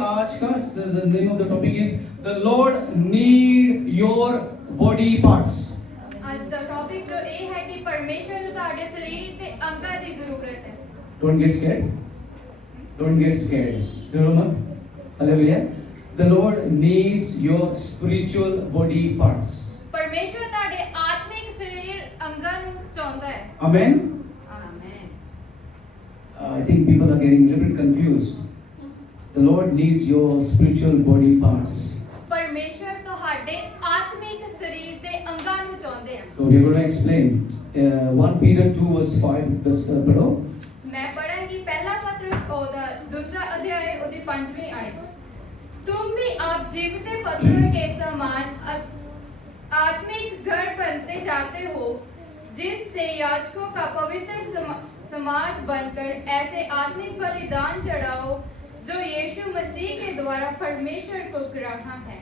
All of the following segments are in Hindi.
आज का the name of the topic is the Lord need your body parts. ਅੱਜ ਦਾ ਟੌਪਿਕ ਜੋ ਇਹ ਹੈ ਕਿ ਪਰਮੇਸ਼ਵਰ ਨੂੰ ਤੁਹਾਡੇ ਸਰੀਰ ਤੇ ਅੰਗਾਂ ਦੀ ਜ਼ਰੂਰਤ ਹੈ। Don't get scared. Don't get scared. डरो मत. Hallelujah. The Lord needs your spiritual body parts. ਪਰਮੇਸ਼ਵਰ ਤੁਹਾਡੇ ਆਤਮਿਕ ਸਰੀਰ ਅੰਗਾਂ ਨੂੰ ਚਾਹੁੰਦਾ ਹੈ। Amen. Amen. I think people are getting a little bit confused. The Lord needs your spiritual body parts. ਪਰਮੇਸ਼ਵਰ ਤੁਹਾਡੇ ਆਤਮਿਕ ਸਰੀਰ ਦੇ ਅੰਗਾਂ ਨੂੰ ਚਾਹੁੰਦੇ ਹਨ। So we're going to explain 1 Peter 2 verse 5 this below. मैं पढ़ूंगी पहला पत्रस ओदा दूसरा अध्याय ओदी 5वीं आयत। तुम भी आप जीवते पत्थरों के समान आत्मिक घर बनते जाते हो जिससे याजकों का पवित्र समाज बनकर ऐसे आत्मिक बलिदान चढ़ाओ जो यीशु मसीह के द्वारा परमेश्वर को ग्रहण है।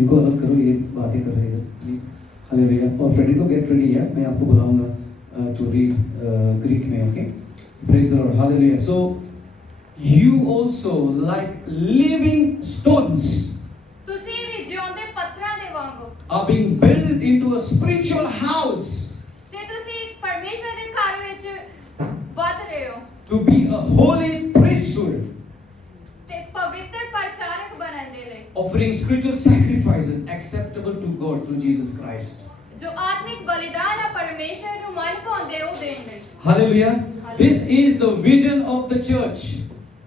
इनको अलग करो, ये बातें कर रहे हैं प्लीज। हालेलुया। और फ्रेडरिको गेट रेडी है, मैं आपको बुलाऊंगा टू रीड ग्रीक में, okay. Praise the lord. Hallelujah. So you also like living stones ਤੁਸੀਂ ਵੀ ਜਿਉਂਦੇ ਪੱਥਰਾਂ ਦੇ ਵਾਂਗੂ are being built into a spiritual house ਤੇ ਤੁਸੀਂ ਪਰਮੇਸ਼ਵਰ ਦੇ ਘਰ ਵਿੱਚ ਵਧ ਰਹੇ ਹੋ to be a holy priesthood, ਤੇ ਪਵਿੱਤਰ ਪ੍ਰਚਾਰਕ ਬਣਨ ਦੇ ਲਈ offering spiritual sacrifices acceptable to God through Jesus Christ. ਜੋ ਆਤਮਿਕ ਬਲੀਦਾਨ ਆ ਪਰਮੇਸ਼ਵਰ ਨੂੰ ਮਨ ਭਾਉਂਦੇ ਉਹ ਦੇਣ ਲਈ। Hallelujah. This is the vision of the church.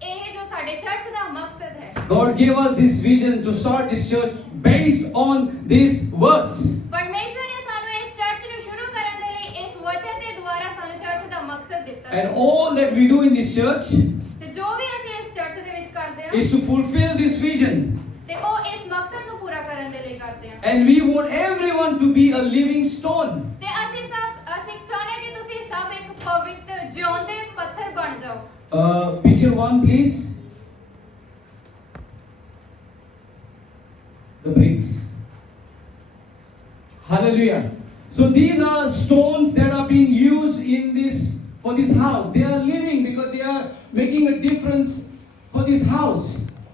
ਇਹ ਜੋ ਸਾਡੇ ਚਰਚ ਦਾ ਮਕਸਦ ਹੈ। God gave us this vision to start this church based on this verse. ਪਰਮੇਸ਼ਵਰ ਨੇ ਸਾਨੂੰ ਇਸ ਚਰਚ ਨੂੰ ਸ਼ੁਰੂ ਕਰਨ ਦੇ ਲਈ ਇਸ ਵਚਨ ਦੇ ਦੁਆਰਾ ਸਾਨੂੰ ਚਰਚ ਦਾ ਮਕਸਦ ਦਿੱਤਾ ਹੈ। And all that we do in this church ਤੇ ਜੋ ਵੀ ਅਸੀਂ ਇਸ ਚਰਚ ਦੇ ਵਿੱਚ ਕਰਦੇ ਹਾਂ is to fulfill this vision. ਤੇ ਉਹ ਇਸ ਮਕਸਦ ਨੂੰ ਪੂਰਾ ਕਰਨ ਦੇ ਲਈ ਕਰਦੇ ਹਾਂ। And we want everyone to be a living stone. ਤੇ ਅਸੀਂ ਚਾਹੁੰਦੇ ਹਾਂ ਕਿ ਤੁਸੀਂ ਸਭ ਇੱਕ ਪਵਿੱਤਰ ਜਿਉਂਦੇ ਪੱਥਰ ਬਣ ਜਾਓ। Picture 1 please. The bricks. Hallelujah. So these are stones that are being used in this for this house. They are living because they are making a difference for this house.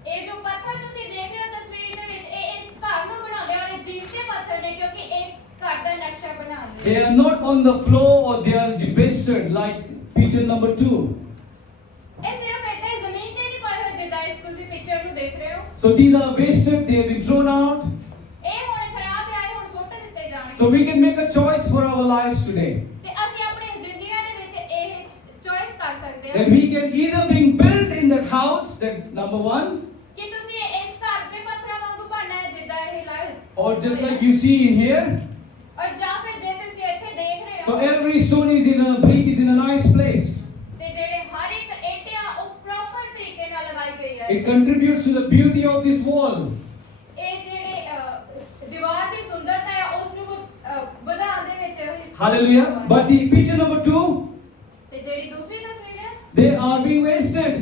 ਇਹ ਜੋ ਪੱਥਰ ਤੁਸੀਂ ਦੇਖ ਰਹੇ ਹੋ ਤਸਵੀਰ ਦੇ ਵਿੱਚ ਇਹ ਇਸ ਘਰ ਨੂੰ ਬਣਾਉਂਦੇ ਹਨ। ਇਹ ਜੀਵਤੇ ਪੱਥਰ ਨੇ ਕਿਉਂਕਿ ਇਹ ਘਰ ਦਾ ਨਕਸ਼ਾ ਬਣਾਉਂਦੇ They are not on the floor or they are wasted like picture number 2. ਇਹ ਸਿਰਫ ਇੱਥੇ ਹੀ ਜ਼ਮੀਨ ਤੇ ਨਹੀਂ ਪਏ ਹੋਏ ਜਿੱਦਾਂ ਇਸ ਤੁਸੀਂ ਪਿਕਚਰ ਨੂੰ ਦੇਖ ਰਹੇ ਹੋ। So these are wasted, they have been thrown out. ਇਹ ਹੁਣ ਖਰਾਬ ਹੈ ਹੁਣ ਸੁੱਟ ਦਿੱਤੇ ਜਾਣਗੇ। So we can make a choice for our lives today. ਤੇ ਅਸੀਂ ਆਪਣੀ ਜ਼ਿੰਦਗੀਆਂ ਦੇ ਵਿੱਚ ਇਹ ਚੋਇਸ ਕਰ ਸਕਦੇ ਹਾਂ That we can either being built in that house, that number 1, ਕਿ ਤੁਸੀਂ ਇਸ ਘਰ ਦੇ ਪੱਥਰਾਂ ਵਾਂਗੂ ਬਣਨਾ ਹੈ ਜਿੱਦਾਂ ਇਹ ਲਾਇ or just like you see in here. ਔਰ ਜਾਂ ਫਿਰ ਜੇ ਤੁਸੀਂ ਇੱਥੇ ਦੇਖ ਰਹੇ So ਹੋ every stone is in a brick is in a nice place. ਤੇ ਜਿਹੜੇ ਹਰ ਇੱਕ ਇੱਟ ਆ ਉਹ ਪ੍ਰੋਪਰ ਤਰੀਕੇ ਨਾਲ ਲਗਾਈ ਗਈ ਹੈ। It contributes to the beauty of this wall. ਇਹ ਜਿਹੜੇ ਦੀਵਾਰ ਦੀ ਸੁੰਦਰਤਾ ਹੈ ਉਸ ਨੂੰ ਵਧਾਉਣ ਦੇ ਵਿੱਚ Hallelujah. But the picture number 2, ਤੇ ਜਿਹੜੀ ਦੂਸਰੀ ਤਸਵੀਰ ਹੈ they are being wasted.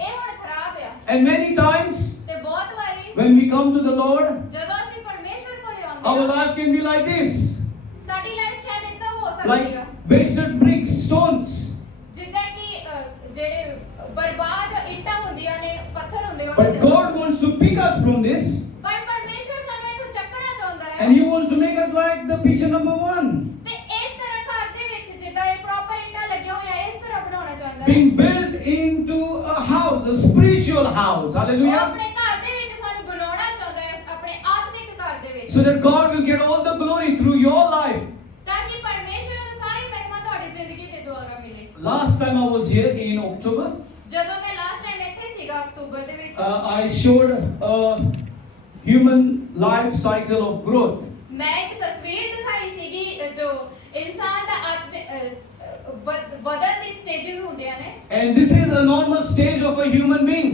ਇਹ ਹੁਣ ਖਰਾਬ ਆ And many times ਤੇ ਬਹੁਤ ਵਾਰੀ when we come to the Lord, ਜਦੋਂ ਅਸੀਂ ਪਰਮੇਸ਼ਵਰ ਕੋਲ ਆਉਂਦੇ our ਹਾਂ life can be like this. ਸਾਡੀ ਲਾਈਫ ਸ਼ਾਇਦ ਇਦਾਂ ਹੋ ਸਕਦੀ Like ਹੈ wasted bricks, stones. ਜਿੱਦਾਂ ਕਿ ਜਿਹੜੇ ਬਰਬਾਦ ਇੱਟਾਂ ਹੁੰਦੀਆਂ ਨੇ ਪੱਥਰ ਹੁੰਦੇ ਉਹਨਾਂ But ਦੇ God wants to pick us from this. ਪਰ ਪਰਮੇਸ਼ਵਰ ਸਾਨੂੰ ਇੱਥੋਂ ਚੱਕਣਾ ਚਾਹੁੰਦਾ ਹੈ And He wants to make us like the picture number 1. ਤੇ ਇਸ ਤਰ੍ਹਾਂ ਘਰ ਦੇ ਵਿੱਚ ਜਿੱਦਾਂ ਇਹ ਪ੍ਰੋਪਰ ਇੱਟਾਂ ਲੱਗੀਆਂ ਹੋਈਆਂ ਇਸ ਤਰ੍ਹਾਂ ਬਣਾਉਣਾ ਚਾਹੁੰਦਾ ਹੈ Being built into a house, a spiritual house. ਉਹ Hallelujah. ਆਪਣੇ ਘਰ ਦੇ ਵਿੱਚ ਸਾਨੂੰ ਬਣਾਉਣਾ ਚਾਹੁੰਦਾ ਹੈ ਆਪਣੇ ਆਤਮਿਕ ਘਰ ਦੇ ਵਿੱਚ So that God will get all the glory through your life. ਤਾਂ ਕਿ ਪਰਮੇਸ਼ਵਰ ਨੂੰ ਸਾਰੀ ਮਹਿਮਾ ਤੁਹਾਡੀ ਜ਼ਿੰਦਗੀ ਦੇ ਦੁਆਰਾ ਮਿਲੇ। Last time I was here in October, ਜਦੋਂ ਮੈਂ ਲਾਸਟ ਟਾਈਮ ਇੱਥੇ ਸੀਗਾ ਅਕਤੂਬਰ ਦੇ ਵਿੱਚ I showed a human life cycle of growth. ਮੈਂ ਇੱਕ ਤਸਵੀਰ ਦਿਖਾਈ ਸੀਗੀ ਜੋ ਇਨਸਾਨ ਦਾ ਵਧਣ ਦੀ ਸਟੇजेस ਹੁੰਦੀਆਂ ਨੇ। And this is a normal stage of a human being.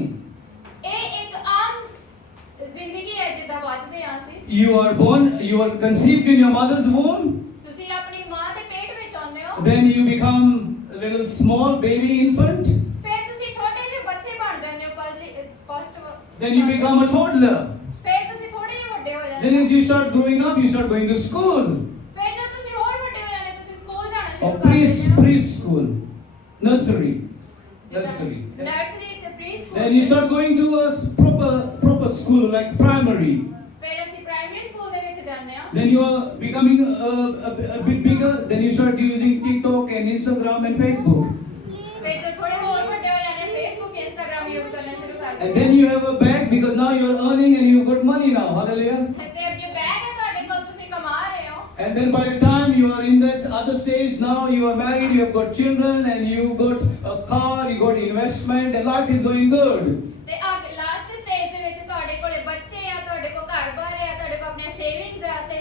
ਇਹ ਇੱਕ ਆਮ ਜ਼ਿੰਦਗੀ ਹੈ ਜਿੱਦਾਂ ਵਧਦੇ ਹਾਂ ਅਸੀਂ। You are born, you are conceived in your mother's womb. ਤੁਸੀਂ ਆਪਣੀ ਮਾਂ ਦੇ ਪੇਟ ਵਿੱਚ ਆਉਂਦੇ ਹੋ। Then you become a little small baby infant. ਫਿਰ ਤੁਸੀਂ ਛੋਟੇ ਜਿਹੇ ਬੱਚੇ ਬਣ ਜਾਂਦੇ ਹੋ first. Then you become a toddler. ਫਿਰ ਤੁਸੀਂ ਥੋੜੇ ਜਿਹੇ ਵੱਡੇ ਹੋ ਜਾਂਦੇ Then ਹੋ। as you start growing up, you start going to school. ਫਿਰ ਜਦ ਤੁਸੀਂ ਹੋਰ ਵੱਡੇ ਹੋ ਜਾਂਦੇ ਤੁਸੀਂ ਸਕੂਲ ਜਾਣਾ Or ਸ਼ੁਰੂ ਕਰ ਦਿੰਦੇ ਹੋ। preschool, nursery. ਨਰਸਰੀ ਤੇ pre school. Then you start going to a proper upper school, like primary. ਫਿਰ ਅਸੀਂ ਪ੍ਰਾਇਮਰੀ ਸਕੂਲ ਦੇ ਵਿੱਚ ਜਾਂਦੇ ਹਾਂ Then you are becoming a bit bigger. Then you start using TikTok and Instagram and Facebook. ਫਿਰ ਜਦੋਂ ਥੋੜੇ ਹੋਰ ਵੱਡੇ ਹੋ ਜਾਂਦੇ ਫੇਸਬੁੱਕ ਇੰਸਟਾਗ੍ਰਾਮ ਯੂਜ਼ ਕਰਨਾ ਸ਼ੁਰੂ ਕਰ And ਦਿੰਦੇ then you have a bag because now you are earning and you've got money now. Hallelujah. ਤੇ ਅੱਗੇ ਬੈਗ ਹੈ ਤੁਹਾਡੇ ਕੋਲ ਤੁਸੀਂ ਕਮਾ ਰਹੇ ਹੋ And then by the time you are in that other stage, now you are married, you have got children, and you got a car, you got investment, and life is going good. ਤੇ ਲਾਸਟ ਸਟੇਜ ਦੇ ਵਿੱਚ ਤੁਹਾਡੇ ਕੋਲੇ ਬੱਚੇ ਆ ਤੁਹਾਡੇ ਕੋਲ ਘਰ-ਬਾਰ ਆ ਤੁਹਾਡੇ ਕੋਲ ਆਪਣੇ ਸੇਵਿੰਗਸ ਆ ਤੇ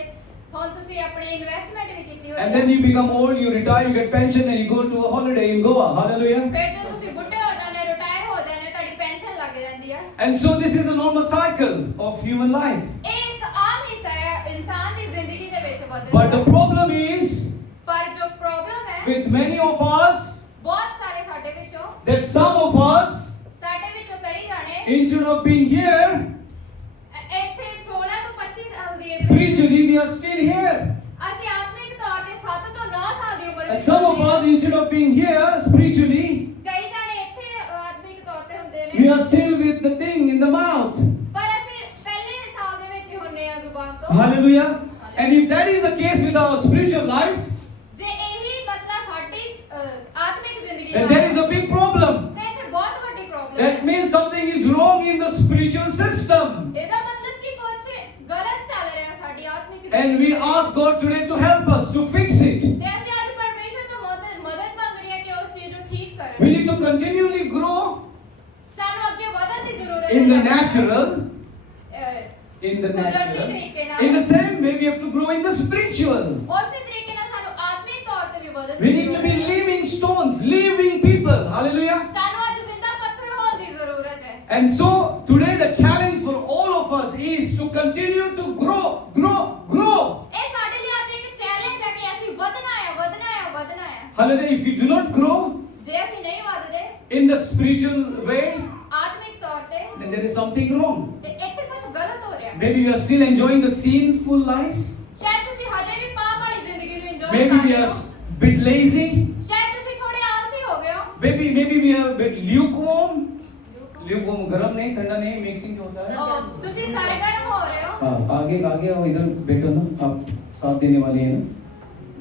ਹੁਣ ਤੁਸੀਂ ਆਪਣੀ ਇਨਵੈਸਟਮੈਂਟ ਵੀ ਕੀਤੀ ਹੋਈ And then you become old, you retire, you get pension, and you go to a holiday in Goa. Hallelujah. ਫਿਰ ਜਦੋਂ ਤੁਸੀਂ ਬੁੱਢੇ ਹੋ ਜਾਂਦੇ ਰਿਟਾਇਰ ਹੋ ਜਾਂਦੇ ਤੁਹਾਡੀ ਪੈਨਸ਼ਨ ਲੱਗ ਜਾਂਦੀ ਆ And so this is a normal cycle of human life. ਇਹ ਇੱਕ ਆਮ ਹਿੱਸਾ ਹੈ ਇਨਸਾਨ ਦੀ ਜ਼ਿੰਦਗੀ ਦੇ ਵਿੱਚ But ਵਧਣ the ਦਾ problem is ਪਰ ਜੋ ਪ੍ਰੋਬਲਮ ਹੈ with many of us ਬਹੁਤ ਸਾਰੇ ਸਾਡੇ ਵਿੱਚੋਂ that some of us, ਸਾਡੇ ਵਿੱਚੋਂ ਕਈ ਜਾਣੇ instead of being here, ਇੱਥੇ 16 ਤੋਂ 25 ਸਾਲ ਦੀ ਏਜ ਵਿੱਚ spiritually we are still here. ਅਸੀਂ ਆਤਮਿਕ ਤੌਰ ਤੇ 7 ਤੋਂ 9 ਸਾਲ ਦੀ ਉਮਰ And ਵਿੱਚ some of ਹੁੰਦੇ ਹਾਂ। us, instead of being here spiritually, ਕਈ ਜਾਣੇ ਇੱਥੇ ਆਤਮਿਕ ਤੌਰ ਤੇ ਹੁੰਦੇ we ਨੇ are still with the thing in the mouth. ਪਰ ਅਸੀਂ ਪਹਿਲੇ ਸਾਲ ਦੇ ਵਿੱਚ ਹੀ ਹੁੰਨੇ ਆ ਜ਼ੁਬਾਨ ਤੋਂ Hallelujah. And if that is the case with our spiritual life, ਜੇ ਇਹੀ ਮਸਲਾ ਸਾਡੀ ਆਤਮਿਕ ਜ਼ਿੰਦਗੀ then the there is a big problem. ਤੇ ਇੱਥੇ ਬਹੁਤ ਵੱਡੀ ਪ੍ਰੋਬਲਮ That ਹੈ means something is wrong in the spiritual system. ਇਹਦਾ ਮਤਲਬ ਕਿ ਕੁਝ ਗਲਤ ਚੱਲ ਰਿਹਾ ਸਾਡੀ ਆਤਮਿਕ And we ਜ਼ਿੰਦਗੀ ask God today to help us to fix it. ਤੇ ਅਸੀਂ ਅੱਜ ਪਰਮੇਸ਼ਰ ਤੋਂ ਮਦਦ ਮੰਗਣੀ ਹੈ ਕਿ ਉਸ ਚੀਜ਼ ਨੂੰ ਠੀਕ We ਕਰੇ need to continually grow ਸਾਨੂੰ ਅੱਗੇ ਵਧਣ ਦੀ ਜ਼ਰੂਰਤ ਹੈ in the natural, uh, in the ਕੁਦਰਤੀ natural. ਤਰੀਕੇ ਨਾਲ In the same way, we have to grow in the spiritual. ਉਸੇ ਤਰੀਕੇ ਨਾਲ ਸਾਨੂੰ ਆਤਮਿਕ ਤੌਰ ਤੇ ਵੀ ਵਧਣ We the need to be ਜ਼ਰੂਰਤ ਹੈ living stones, living people. Hallelujah. ਸਾਨੂੰ ਅੱਜ ਜ਼ਿੰਦਾ ਪੱਥਰ ਹੋਣ ਦੀ ਜ਼ਰੂਰਤ ਹੈ And so today the challenge for all of us is to continue to grow, grow, grow. ਇਹ ਸਾਡੇ ਲਈ ਅੱਜ ਇੱਕ ਚੈਲੰਜ ਹੈ ਕਿ ਅਸੀਂ ਵਧਣਾ ਹੈ ਵਧਣਾ ਹੈ ਵਧਣਾ ਹੈ Hallelujah. If you do not grow ਜੇ ਅਸੀਂ ਨਹੀਂ ਵਧਦੇ in the spiritual way, ਆਤਮਿਕ ਤੌਰ ਤੇ then there is something wrong. ਤੇ ਇੱਥੇ ਕੁਝ ਗਲਤ ਹੋ ਰਿਹਾ ਹੈ Maybe we are still enjoying the sinful life. ਸ਼ਾਇਦ ਤੁਸੀਂ ਹਜੇ ਵੀ ਪਾਪ ਵਾਲੀ ਜ਼ਿੰਦਗੀ ਨੂੰ ਇੰਜੋਏ Maybe ਕਰ we ਰਹੇ are ਹੋ a bit lazy. ਸ਼ਾਇਦ ਤੁਸੀਂ ਥੋੜੇ ਆਲਸੀ ਹੋ ਗਏ ਹੋ Maybe we are a bit lukewarm. Lukewarm, गर्म नहीं, ठंडा नहीं, mixing जो होता है. ਤੁਸੀਂ ਸਰਗਰਮ हो रहे हो हाँ, आगे आओ, इधर बैठो ना, आप साथ देने वाले हैं ना.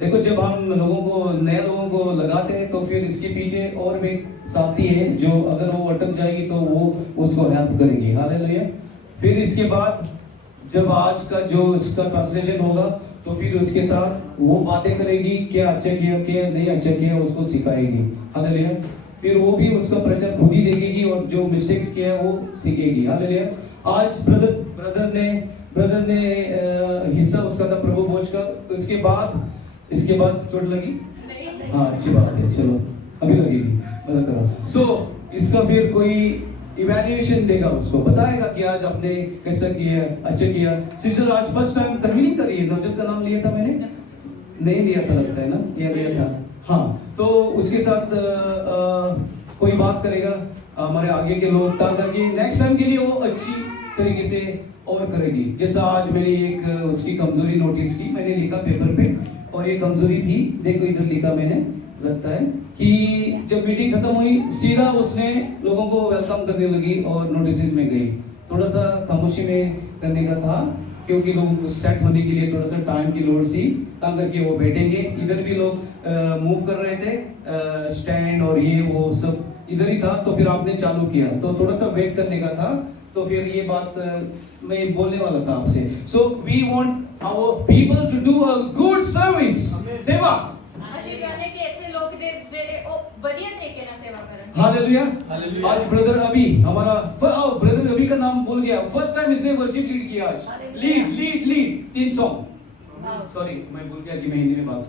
देखो जब हम लोगों को नए लोगों को लगाते हैं तो फिर इसके पीछे और भी एक साथी है जो अगर वो अटक जाएगी तो वो उसको हेल्प करेंगे. हालेलुया. फिर इसके बाद जब आज का जो इसका ट्रांसलेशन होगा तो फिर उसके साथ वो बातें करेगी क्या अच्छा किया क्या नहीं अच्छा किया उसको सिखाएगी. हालेलुया. फिर वो भी उसका प्रचार खुद ही देखेगी और जो मिस्टेक्स किया है वो सीखेगी. हालेलुया. आज ब्रदर ने हिस्सा उसका था प्रभु भोज का. इसके बाद चोट लगी. नहीं हाँ अच्छी बात है. चलो अभी लगेगी मदद करो. सो इसका फिर कोई इवैल्यूएशन देगा उसको बताएगा कि आज आपने कैसा किया अच्छा किया. सिस्टर आज फर्स्ट टाइम कन्वीनिंग करी है. नवजोत का नाम लिया था मैंने नहीं लिया था लगता है ना या लिया था. हाँ तो उसके साथ कोई बात करेगा हमारे आगे के लोग ताकि नेक्स्ट टाइम के लिए वो अच्छी तरीके से और करेगी. जैसा आज मैंने एक उसकी कमजोरी नोटिस की. मैंने लिखा पेपर पे और ये कमजोरी थी. देखो इधर लिखा मैंने लगता है कि जब मीटिंग खत्म हुई सीधा उसने लोगों को वेलकम करने लगी और नोटिस में गई. थोड़ा सा खामोशी में करने का था क्योंकि लोगों को सेट होने के लिए थोड़ा सा टाइम की लोड सी ताकि करके वो बैठेंगे. इधर भी लोग मूव कर रहे थे स्टैंड और ये वो सब इधर ही था. तो फिर आपने चालू किया तो थोड़ा सा वेट करने का था. तो फिर ये बात मैं बोलने वाला था आपसे. So we want our people to do a good service. सेवा. ਅਸੀਂ ਚਾਹੁੰਦੇ ਕਿ ਇੱਥੇ ਲੋਕ ਜਿਹੜੇ ਉਹ ਵਧੀਆ ਤਰੀਕੇ ਨਾਲ ਸੇਵਾ ਕਰਨ. हालेलुया. आज ब्रदर अभी हमारा ब्रदर अभी का नाम भूल गया. फर्स्ट टाइम इसने वर्शिप लीड किया आज. Lead 3 song. सॉरी मैं भूल गया कि मैं हिंदी में बात.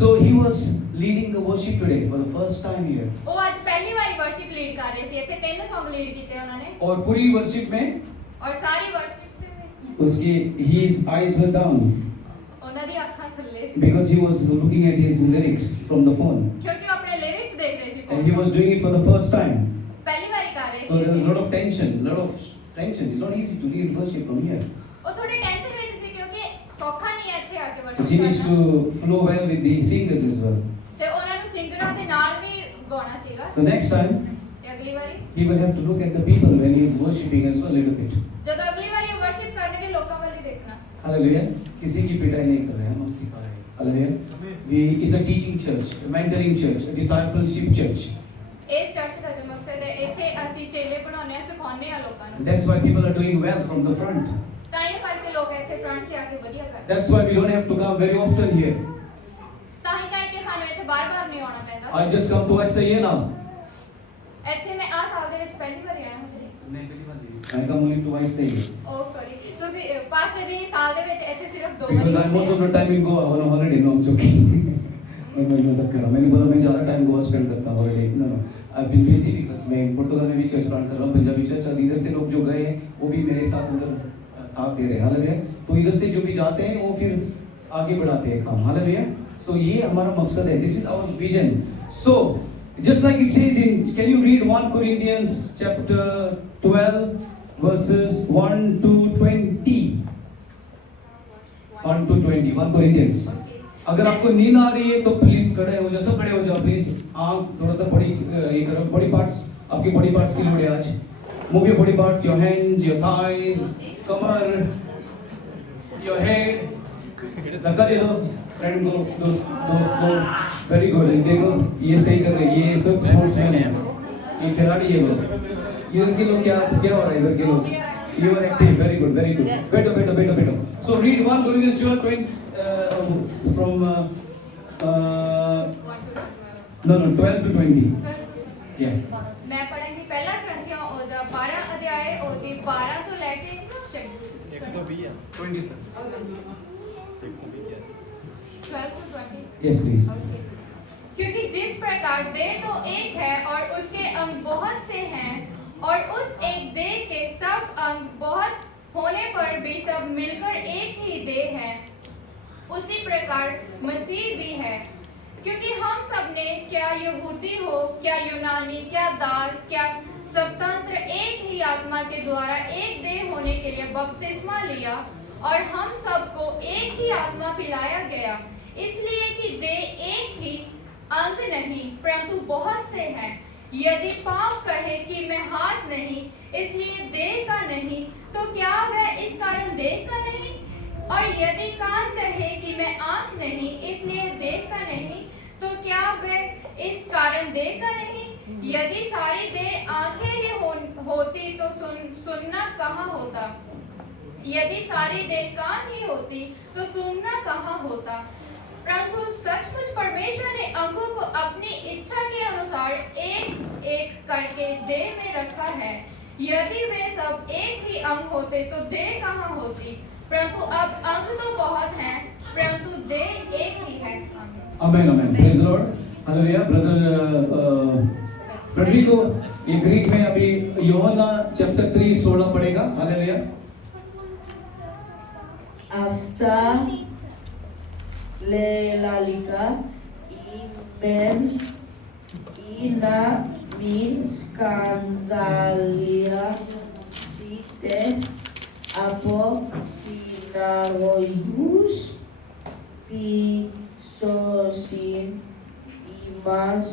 So he was leading the worship today for the first time here. ਉਹ ਅੱਜ ਪਹਿਲੀ ਵਾਰੀ ਵਰਸ਼ਿਪ ਲੀਡ ਕਰ ਰਹੇ ਸੀ. ਇੱਥੇ 3 ਸੌਂਗ ਲੀਡ ਕੀਤੇ ਉਹਨਾਂ ਨੇ और पूरी वर्शिप में ਔਰ ਸਾਰੀ ਵਰਸ਼ਿਪ ਦੇ ਵਿੱਚ उसकी his eyes were down ਉਹਨਾਂ ਦੀ ਅੱਖਾਂ ਖੁੱਲੇ ਸੀ because he was looking at his lyrics from the phone ਕਿਉਂਕਿ ਉਹ ਆਪਣੇ ਲਿਰਿਕਸ ਦੇਖ ਰਹੇ ਸੀ and he was doing it for the first time. ਪਹਿਲੀ ਵਾਰੀ ਕਰ ਰਹੇ So there was C a lot of tension. It's not easy to lead worship from here. ਉਹ ਥੋੜੀ ਟੈਨਸ਼ਨ ਵਿੱਚ ਸੀ ਕਿਉਂਕਿ ਸੌਖਾ ਨਹੀਂ ਹੈ ਇੱਥੇ ਆ ਕੇ Because he needs ਵਰਸ਼ਿਪ ਕਰਨਾ to flow well with the singers as well. ਤੇ ਉਹਨਾਂ ਨੂੰ ਸਿੰਗਰਾਂ ਦੇ ਨਾਲ ਵੀ ਗਾਉਣਾ ਸੀਗਾ So next time ਤੇ अगली बारी he will have to look at the people when he is worshipping as well a little bit. ਜਦੋਂ ਅਗਲੀ ਵਾਰੀ ਵਰਸ਼ਿਪ ਕਰਨਗੇ ਲੋਕਾਂ ਵੱਲ ਹੀ ਦੇਖਣਾ। Hallelujah. किसी की पिटाई नहीं कर रहे हैं, हम सिखा रहे हैं. Hallelujah. We is a teaching church, a mentoring church, a discipleship church. ਇਸ ਚਰਚ ਦਾ ਜੋ ਮਕਸਦ ਹੈ ਇੱਥੇ ਅਸੀਂ ਚੇਲੇ ਬਣਾਉਂਦੇ ਆ, ਸਿਖਾਉਂਦੇ ਆ ਲੋਕਾਂ ਨੂੰ। That's why people are doing well from the front. ਤਾਂ ਇਹ ਕਰਕੇ ਲੋਕ ਇੱਥੇ ਫਰੰਟ ਤੇ ਆ ਕੇ ਵਧੀਆ ਕਰਦੇ। That's why we don't have to come very often here. ਤਾਂ ਹੀ ਕਰਕੇ ਸਾਨੂੰ ਇੱਥੇ ਬਾਰ-ਬਾਰ ਨਹੀਂ ਆਉਣਾ ਪੈਂਦਾ। I just come twice a year now. ਇੱਥੇ ਮੈਂ ਆ ਸਾਲ ਦੇ ਵਿੱਚ ਪਹਿਲੀ ਵਾਰ ਆਇਆ ਹਾਂ ਜੀ। नहीं पहली बार नहीं. I come only twice a year. Oh sorry, ਤੁਸੀਂ ਪਾਸਟਰ ਜੀ ਸਾਲ ਦੇ ਵਿੱਚ ਇੱਥੇ ਸਿਰਫ 2 ਵਾਰੀ Because I most of the time in Goa on a holiday. No, I'm joking. मैं मजाक कर रहा हूँ. मैंने बोला मैं ज़्यादा टाइम गोवा स्पेंड करता हूँ holiday. No, no. I've been busy because मैं पुर्तगाल में भी चर्च प्लांट कर रहा हूँ. पंजाबी चर्च और इधर से लोग जो गए हैं वो भी मेरे साथ उधर साथ दे रहे हैं. हालेलुया. तो इधर से जो भी जाते हैं वो फिर आगे बढ़ाते हैं काम. हालेलुया. So ये हमारा मकसद है. This is our vision. So just like it says in, can you read 1 Corinthians chapter 12 verses 1 to 20? 1 to 20. 1 Corinthians. अगर आपको नींद आ रही है तो प्लीज खड़े हो जाओ, सब खड़े हो जाओ प्लीज. आंख थोड़ा सा बड़ी ये करो. बॉडी पार्ट्स, आपकी बॉडी पार्ट्स की लोड है आज. Move your body parts, your hands, your thighs, Qamar, your head. धक्का दे दो फ्रेंड को, दोस्त को. Very good. देखो ये सही कर रहे हैं. ये सब स्पोर्ट्समैन है, ये खिलाड़ी है लोग. इधर के लोग क्या क्या हो रहा है इधर के लोग. You are active. Very good, very good. Better. So read 1 Corinthians 12 from 12 to 20. Yeah. ਮੈਂ ਪੜਾਂਗੀ ਪਹਿਲਾ ਗ੍ਰੰਥੀਆਂ ਉਹਦਾ 12 ਅਧਿਆਏ ਉਹਦੇ 12 ਤੋਂ ਲੈ ਕੇ 1 ਤੋਂ 20 ਹੈ 20. 12 to 20. Yes, please. Okay. क्योंकि जिस प्रकार देह तो एक है और उसके अंग बहुत से हैं और उस एक देह के सब अंग बहुत होने पर भी सब मिलकर एक ही देह है, उसी प्रकार मसीह भी है। क्योंकि हम सब ने क्या यहूदी हो, क्या यूनानी, क्या दास, क्या स्वतंत्र, एक ही आत्मा के द्वारा एक देह होने के लिए बपतिस्मा लिया और हम सबको एक ही आत्मा पिलाया गया, इसलिए कि देह एक ही अंग नहीं परंतु बहुत से हैं। यदि पाँव कहे कि मैं हाथ नहीं इसलिए देह का नहीं, तो क्या वह इस कारण देह का नहीं? और यदि कान कहे कि मैं आँख नहीं इसलिए देह का नहीं, तो क्या वह इस कारण देह का नहीं? यदि सारी देह आँखें ही होती तो सुनना कहाँ होता? यदि सारी देह कान ही होती तो सुनना कहाँ होता? परंतु सचमुच परमेश्वर ने अंगों को अपनी इच्छा के अनुसार एक एक करके देह में रखा है। यदि वे सब एक ही अंग होते तो देह कहाँ होती? परंतु अब अंग तो बहुत हैं परंतु देह एक ही है। आमेन. Praise the Lord. Hallelujah. Brother Frederico ये ग्रीक में अभी यूहन्ना चैप्टर 3 16 पढ़ेगा. Hallelujah. After Lelalika imen ina min skandalia site apo sinagogus pisosin imas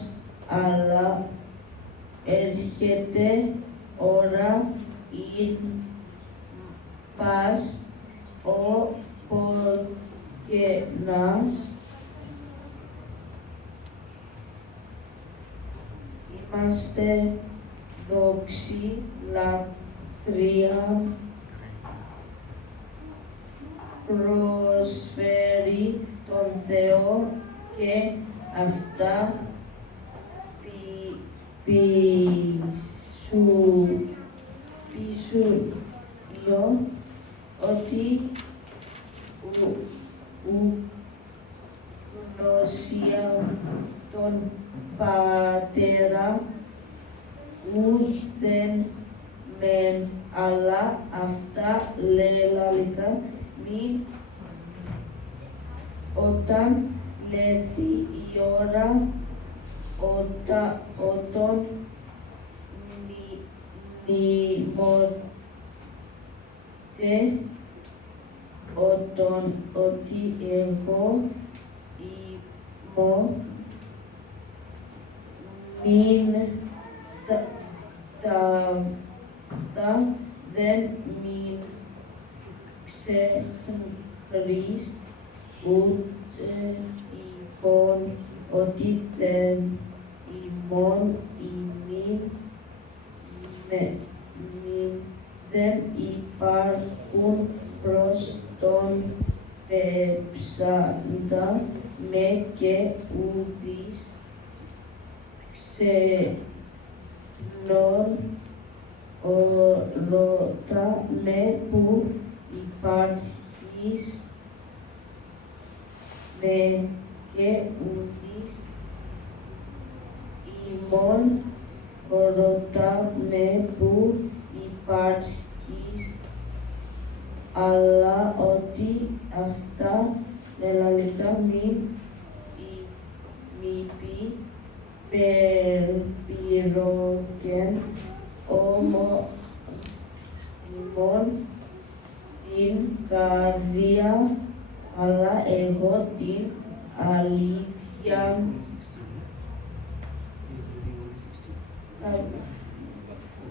ala έρχεται ώρα in pas ο Ποκενάς είμαστε δόξοι λατρεία προσφέρει τον Θεό και αυτά πισούιο ότι γνωσία τον Πατέρα ουδέν μεν, αλλά αυτά λελαλικά μην όταν λέθη η ώρα όταν νημότε ότι εγώ είμαι μην Tafta, then min zeggen Chris, ut ipon, otithen, imon, imin, min, then iparchun proston pepsanda, meke udis, xenon, orota, me pu iparchis, meke udis, imon, orota, me pu iparchis, alla oti afta nelalika min mipi pirogen omo imon din kardia alla ego din aliciam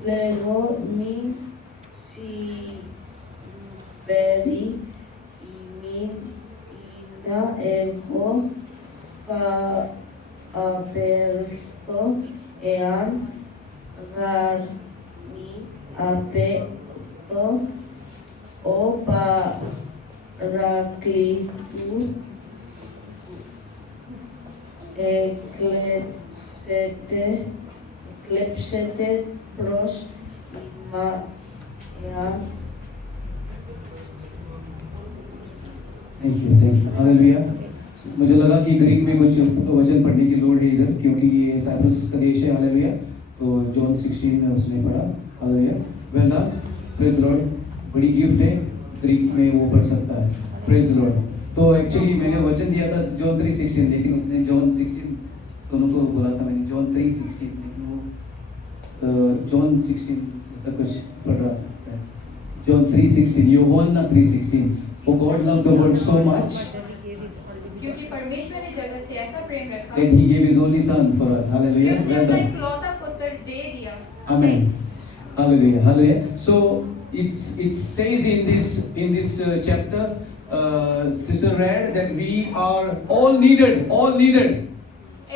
lego min si veri imin ina ego pa aperto ean garni aperto o paraclitu eclepsete pros imaean. Thank you hallelujah. मुझे लगा कि ग्रीक में कुछ वचन पढ़ने की लोड़ है इधर, क्योंकि ये साइप्रस का देश है। हालेलुया। तो जॉन 16 में उसने पढ़ा। Hallelujah. Well done, praise Lord. बड़ी गिफ्ट है, ग्रीक में वो पढ़ सकता है। Praise Lord. तो एक्चुअली मैंने वचन दिया था जॉन 3:16, लेकिन उसने जॉन 16 सोनू को बोला था मैंने जॉन 3:16, लेकिन वो जॉन 16 ऐसा कुछ पढ़ रहा था। जॉन 3:16, यूहन्ना 3:16। For God loved the world so much क्योंकि परमेश्वर ने जगत से ऐसा प्रेम रखा that He gave His only Son for us. कि Hallelujah. उसने Well अपना done. इकलौता पुत्र दे दिया। Amen. Hallelujah. Hallelujah. So it says in this chapter, Sister read that we are all needed.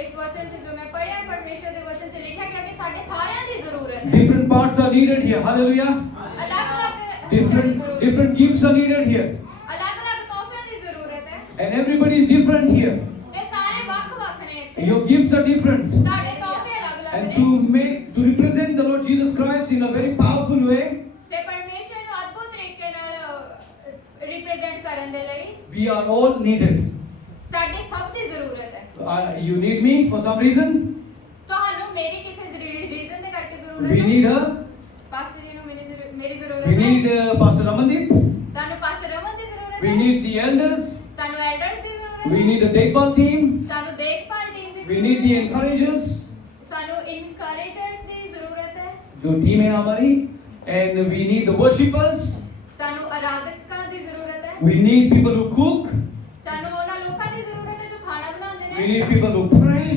इस वचन से जो मैं पढ़ा है, परमेश्वर के वचन से लिखा कि हमें साढ़े सारियां दी जरूरत है। Different parts are needed here. Hallelujah. अलग-अलग Different gifts are needed here, अलग-अलग तोहफे की जरूरत है। and everybody is different here. ये सारे वक्त-वक्त ने इत्थे। Your gifts are different. ताड़े तोहफे अलग-अलग And ने। to represent the Lord Jesus Christ in a very powerful way, ते परमेश्वर ਨੂੰ ਅਦਭੁਤ ਤਰੀਕੇ ਨਾਲ ਰਿਪਰੈਜ਼ੈਂਟ ਕਰਨ ਦੇ ਲਈ we are all needed. ਸਾਡੇ ਸਭ ਦੀ ਜ਼ਰੂਰਤ ਹੈ। You need me for some reason. ਤੁਹਾਨੂੰ ਮੇਰੀ ਕਿਸੇ ਰੀਜ਼ਨ ਦੇ ਕਰਕੇ ਜ਼ਰੂਰਤ We ਹੈ। need her. ਪਾਸਟਰ ਜੀ ਨੂੰ ਮੇਰੀ ਜ਼ਰੂਰਤ We ਹੈ। need Pastor Ramandeep. ਸਾਨੂੰ ਪਾਸਟਰ ਰਮਨ ਦੀ ਜ਼ਰੂਰਤ We ਹੈ। need the elders. ਸਾਨੂੰ ਐਲਡਰਸ ਦੀ ਜ਼ਰੂਰਤ We ਹੈ। need the Dekbal team. ਸਾਨੂੰ ਦੇਖਭਾਲ team the We need the encouragers. ਸਾਨੂੰ ਇਨਕਰੇਜਰਸ ਦੀ ਜ਼ਰੂਰਤ ਹੈ। जो team है हमारी. And we need the worshippers. ਸਾਨੂੰ ਆਰਾਧਕਾਂ ਦੀ ਜ਼ਰੂਰਤ ਹੈ। We need people who cook. ਸਾਨੂੰ ਉਹਨਾਂ ਲੋਕਾਂ ਦੀ ਜ਼ਰੂਰਤ ਹੈ ਜੋ ਖਾਣਾ ਬਣਾਉਂਦੇ We ਨੇ। need people who pray.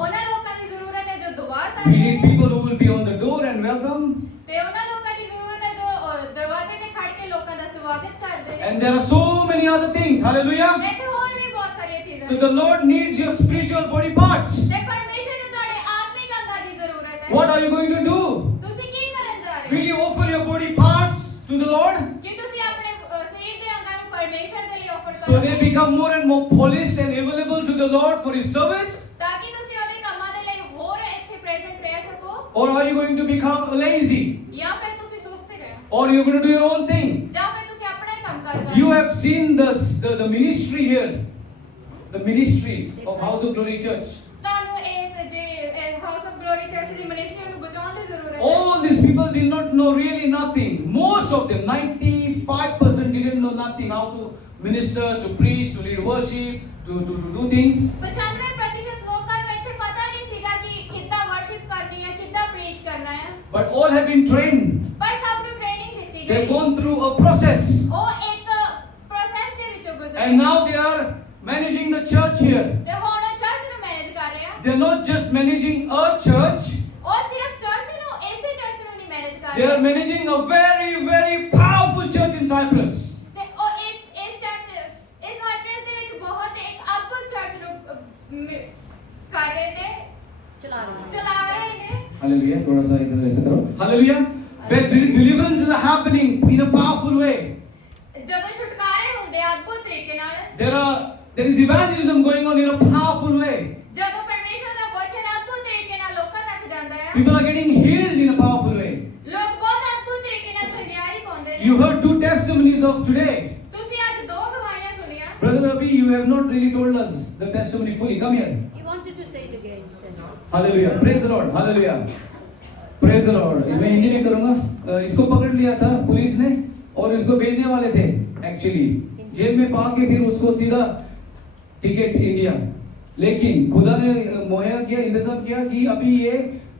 ਉਹਨਾਂ ਲੋਕਾਂ ਦੀ ਜ਼ਰੂਰਤ ਹੈ ਜੋ ਦੁਆ We ਕਰਦੇ need ਨੇ। people who will be on the door and welcome. ਤੇ ਉਹਨਾਂ ਲੋਕਾਂ ਦੀ ਜ਼ਰੂਰਤ ਹੈ ਜੋ ਦਰਵਾਜ਼ੇ ਤੇ ਖੜ ਕੇ ਲੋਕਾਂ ਦਾ ਸਵਾਗਤ ਕਰਦੇ ਨੇ। And there are so many other things. Hallelujah. ਇੱਥੇ ਹੋਰ ਵੀ ਬਹੁਤ ਸਾਰੀਆਂ ਚੀਜ਼ਾਂ So ਨੇ। the Lord needs your spiritual body parts. ਤੇ ਪਰਮੇਸ਼ਰ ਨੂੰ ਤੁਹਾਡੇ ਆਤਮਿਕ ਅੰਗਾਂ ਦੀ ਜ਼ਰੂਰਤ ਹੈ। What are you going to do? ਤੁਸੀਂ ਕੀ ਕਰਨ ਜਾ ਰਹੇ Will ਹੋ? you offer your body parts to the Lord ਕੀ ਤੁਸੀਂ ਆਪਣੇ ਸਰੀਰ ਦੇ ਅੰਗਾਂ ਨੂੰ ਪਰਮੇਸ਼ਰ ਦੇ ਲਈ ਆਫਰ so they ਕਰੋਗੇ become more and more polished and available to the Lord for His service? ਤਾਂ ਕਿ ਤੁਸੀਂ ਉਹਦੇ ਕੰਮਾਂ ਦੇ ਲਈ ਹੋਰ ਇੱਥੇ ਪ੍ਰੈਜ਼ੈਂਟ ਰਹਿ ਸਕੋ, Or are you going to become lazy? ਜਾਂ ਫਿਰ ਤੁਸੀਂ ਸੁਸਤ ਰਹੋ, Or you're going to do your own thing? ਜਾਂ ਫਿਰ ਤੁਸੀਂ ਆਪਣੇ ਕੰਮ ਕਰ You have seen the ministry here, the ministry of House of Glory Church. ਤੁਹਾਨੂੰ ਇਸ ਜੇ house of glory church the ministry ਨੂੰ ਬਚਾਉਣ ਦੀ ਜ਼ਰੂਰਤ ਹੈ। All these people did not know really nothing. Most of them, 95% didn't know nothing. How to minister, to preach, to lead worship, to do things. 95% ਲੋਕਾਂ ਨੂੰ ਇੱਥੇ ਪਤਾ ਨਹੀਂ ਸੀਗਾ ਕਿ ਕਿੱਦਾਂ ਵਰਸ਼ਿਪ ਕਰਨੀ ਹੈ, ਕਿੱਦਾਂ ਪ੍ਰੀਚ ਕਰਨਾ ਹੈ, But all have been trained. ਪਰ ਸਭ ਨੂੰ ਟ੍ਰੇਨਿੰਗ ਦਿੱਤੀ They've ਗਈ। gone through a process. ਉਹ ਇੱਕ ਪ੍ਰੋਸੈਸ ਦੇ ਵਿੱਚੋਂ ਗੁਜ਼ਰੇ And now they are managing the church here. ਤੇ ਹੁਣ ਚਰਚ ਨੂੰ ਮੈਨੇਜ ਕਰ ਰਹੇ ਆ। They're not just managing a church, ਉਹ ਸਿਰਫ ਚਰਚ ਨੂੰ ਇਸੇ They are managing a very, very powerful church in Cyprus. ਤੇ ਉਹ ਇਸ ਚਰਚ ਇਸ ਸਾਈਪ੍ਰਸ ਦੇ ਵਿੱਚ ਬਹੁਤ ਇੱਕ ਅਦਭੁਤ ਚਰਚ ਨੂੰ ਕਰ ਰਹੇ ਨੇ ਚਲਾ ਰਹੇ ਨੇ Hallelujah. थोड़ा सा इधर ऐसे करो. Hallelujah. Where deliverance is happening in a powerful way. ਜਦੋਂ ਛੁਟਕਾਰੇ ਹੁੰਦੇ ਆ ਅਦਭੁਤ ਤਰੀਕੇ ਨਾਲ There is evangelism going on in a powerful way. ਜਦੋਂ ਪਰਮੇਸ਼ਵਰ ਦਾ ਵਚਨ ਅਦਭੁਤ ਤਰੀਕੇ ਨਾਲ ਲੋਕਾਂ ਤੱਕ ਜਾਂਦਾ ਹੈ People are getting healed in a powerful way. ਲੋਕ ਬਹੁਤ ਅਦਭੁਤ ਤਰੀਕੇ ਨਾਲ ਚੰਗਿਆਈ ਪਾਉਂਦੇ ਨੇ You heard 2 testimonies of today. ਤੁਸੀਂ ਅੱਜ 2 ਗਵਾਹੀਆਂ ਸੁਣੀਆਂ Brother Abhi, you have not really told us the testimony fully. Come here. He wanted to say it again. He said, Hallelujah. Praise the Lord. Hallelujah. Praise the Lord. मैं हिंदी में करूँगा. इसको पकड़ लिया था पुलिस ने और इसको भेजने वाले थे एक्चुअली जेल में पा के फिर उसको सीधा टिकट इंडिया. लेकिन खुदा ने मुहैया किया, इंतजाम किया कि अभी ये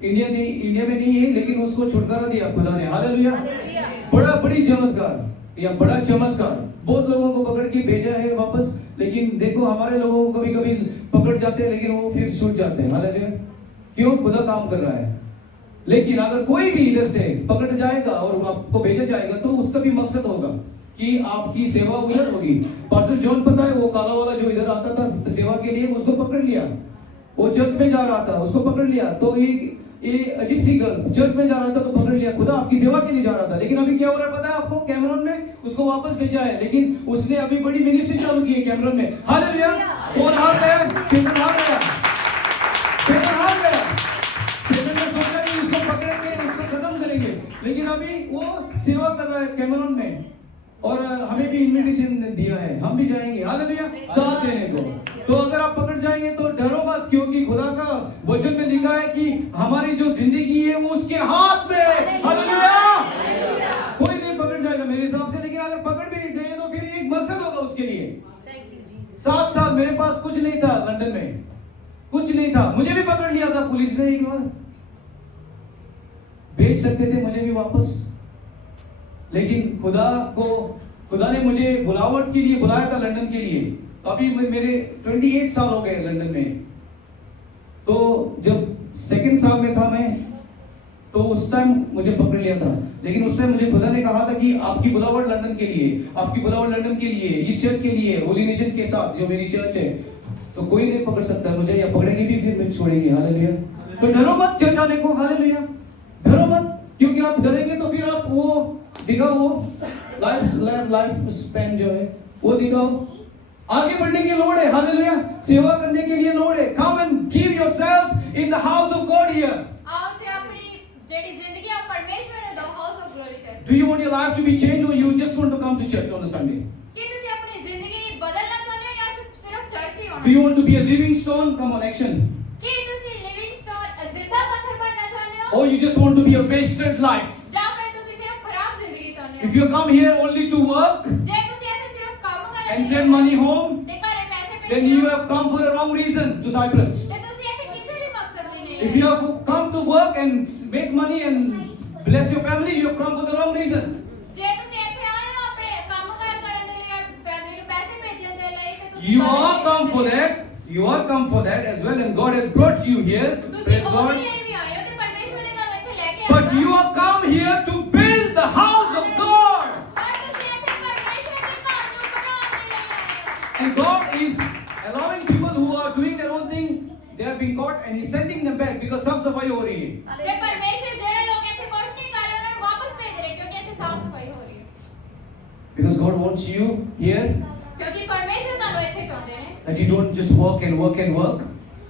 इंडिया में नहीं है, लेकिन उसको छुटकारा दिया खुदा ने. हालेलुया. बड़ी चमत्कार या बड़ा चमत्कार. बहुत लोगों को पकड़ के भेजा है वापस, लेकिन देखो हमारे लोगों को कभी कभी पकड़ जाते हैं लेकिन वो फिर छूट जाते हैं. हालेलुया. क्यों? खुदा काम कर रहा है. लेकिन अगर कोई भी इधर से पकड़ जाएगा और आपको भेजा जाएगा तो उसका भी मकसद होगा कि आपकी सेवा उधर होगी. पास्टर जॉन पता है वो काला वाला जो इधर आता था सेवा के लिए, उसको पकड़ लिया. वो चर्च में जा रहा था, उसको पकड़ लिया. तो ये अजीब सी गर्ल चर्च में जा रहा था तो पकड़ लिया. खुदा आपकी सेवा के लिए जा रहा था, लेकिन अभी क्या हो रहा है पता है आपको? कैमरून में उसको वापस भेजा है, लेकिन उसने अभी बड़ी मिनिस्ट्री चालू की है कैमरून में. हालेलुया. कौन हार गया? शैतान हार गया. शैतान हार गया. शैतान ने सोचा कि इसको पकड़ेंगे, उसको खत्म करेंगे, लेकिन अभी वो सेवा कर रहा है कैमरून में और हमें भी इनविटेशन दिया है, हम भी जाएंगे. हालेलुया. साथ देने को. तो अगर आप पकड़ जाएंगे तो डरो मत, क्योंकि खुदा का वचन में लिखा है कि हमारी जो जिंदगी है वो उसके हाथ में है. हालेलुया. कोई नहीं पकड़ जाएगा मेरे हिसाब से, लेकिन अगर पकड़ भी गए तो फिर एक मकसद होगा उसके लिए. Thank you, Jesus. 7 साल मेरे पास कुछ नहीं था, लंदन में कुछ नहीं था. मुझे भी पकड़ लिया था पुलिस ने एक बार. भेज सकते थे मुझे भी वापस, लेकिन खुदा ने मुझे बुलावट के लिए बुलाया था लंदन के लिए. अभी मेरे 28 साल हो गए लंदन में. तो जब 2nd साल में था मैं, तो उस टाइम मुझे पकड़ लिया था, लेकिन उस टाइम मुझे खुदा ने कहा था कि आपकी बुलावट लंदन के लिए, आपकी बुलावट लंदन के लिए, इस चर्च के लिए, होली नेशन के साथ जो मेरी चर्च है, तो कोई नहीं पकड़ सकता मुझे, या पकड़ेंगे भी फिर मैं छोड़ेंगे. हालेलुया. तो डरो मत चर्च आने को. हालेलुया. डरो मत, क्योंकि आप डरेंगे तो फिर आप वो दिखाओ, वो लाइफ स्पैन जो है वो दिखाओ. आगे बढ़ने की लोड़ है. हालेलुया. सेवा करने के लिए लोड़ है. Come and give yourself in the house of God here. आओ ते अपनी जेडी जिंदगी आप परमेश्वर ने दो house of glory church. Do you want your life to be changed or you just want to come to church on a Sunday? ਕੀ ਤੁਸੀਂ ਆਪਣੀ ਜ਼ਿੰਦਗੀ ਬਦਲਣਾ ਚਾਹੁੰਦੇ ਹੋ ਜਾਂ ਸਿਰਫ ਚਰਚ ਹੀ Do ਆਉਣਾ? you want to be a living stone? Come on, action. ਕੀ ਤੁਸੀਂ ਲਿਵਿੰਗ ਸਟੋਨ ਜ਼ਿੰਦਾ ਪੱਥਰ ਬਣਨਾ ਚਾਹੁੰਦੇ ਹੋ Or you just want to be a wasted life? ਜਾਂ ਫਿਰ ਤੁਸੀਂ ਸਿਰਫ ਖਰਾਬ ਜ਼ਿੰਦਗੀ ਚਾਹੁੰਦੇ If ਹੋ? you come here only to work ਜੇ ਤੁਸੀਂ ਇੱਥੇ ਸਿਰਫ ਕੰਮ ਕਰਨ and send money home, ਤੇ ਘਰੇ ਪੈਸੇ then ਭੇਜਦੇ you ਹੋ have come for a wrong reason to Cyprus. ਤੇ ਤੁਸੀਂ ਇੱਥੇ ਕਿਸੇ ਵੀ ਮਕਸਦ ਲਈ ਨਹੀਂ If you have come to work and make money and bless your family, you have come for the wrong reason. ਜੇ ਤੁਸੀਂ ਇੱਥੇ ਆਏ ਹੋ ਆਪਣੇ ਕੰਮ ਕਰਨ ਦੇ ਲਈ ਫੈਮਿਲੀ ਨੂੰ ਪੈਸੇ ਭੇਜਣ ਦੇ ਲਈ ਤੇ ਤੁਸੀਂ You are come for that. You are come for that as well, and God has brought you here. ਤੁਸੀਂ Praise ਉਹਦੇ God. ਲਈ ਵੀ ਆਏ ਹੋ ਤੇ ਪਰਮੇਸ਼ਵਰ ਨੇ ਤੁਹਾਨੂੰ ਇੱਥੇ ਲੈ ਕੇ But you have come here to build the house of God. ਪਰ ਤੁਸੀਂ ਇੱਥੇ ਪਰਮੇਸ਼ਵਰ ਦੇ ਘਰ ਨੂੰ ਬਣਾਉਣ ਦੇ ਲਈ ਆਏ ਹੋ And God is allowing people who are doing their own thing, they are being caught, and He's sending them back because साफ सफाई हो रही है. ਤੇ ਪਰਮੇਸ਼ਵਰ ਜਿਹੜੇ ਲੋਕ ਇੱਥੇ ਕੁਝ ਨਹੀਂ ਕਰ ਰਹੇ ਉਹਨਾਂ ਨੂੰ ਵਾਪਸ ਭੇਜ ਰਹੇ ਕਿਉਂਕਿ ਇੱਥੇ ਸਾਫ਼ ਸਫਾਈ ਹੋ ਰਹੀ ਹੈ Because God wants you here, ਕਿਉਂਕਿ ਪਰਮੇਸ਼ਵਰ ਤੁਹਾਨੂੰ ਇੱਥੇ ਚਾਹੁੰਦੇ ਨੇ that you don't just work and work and work.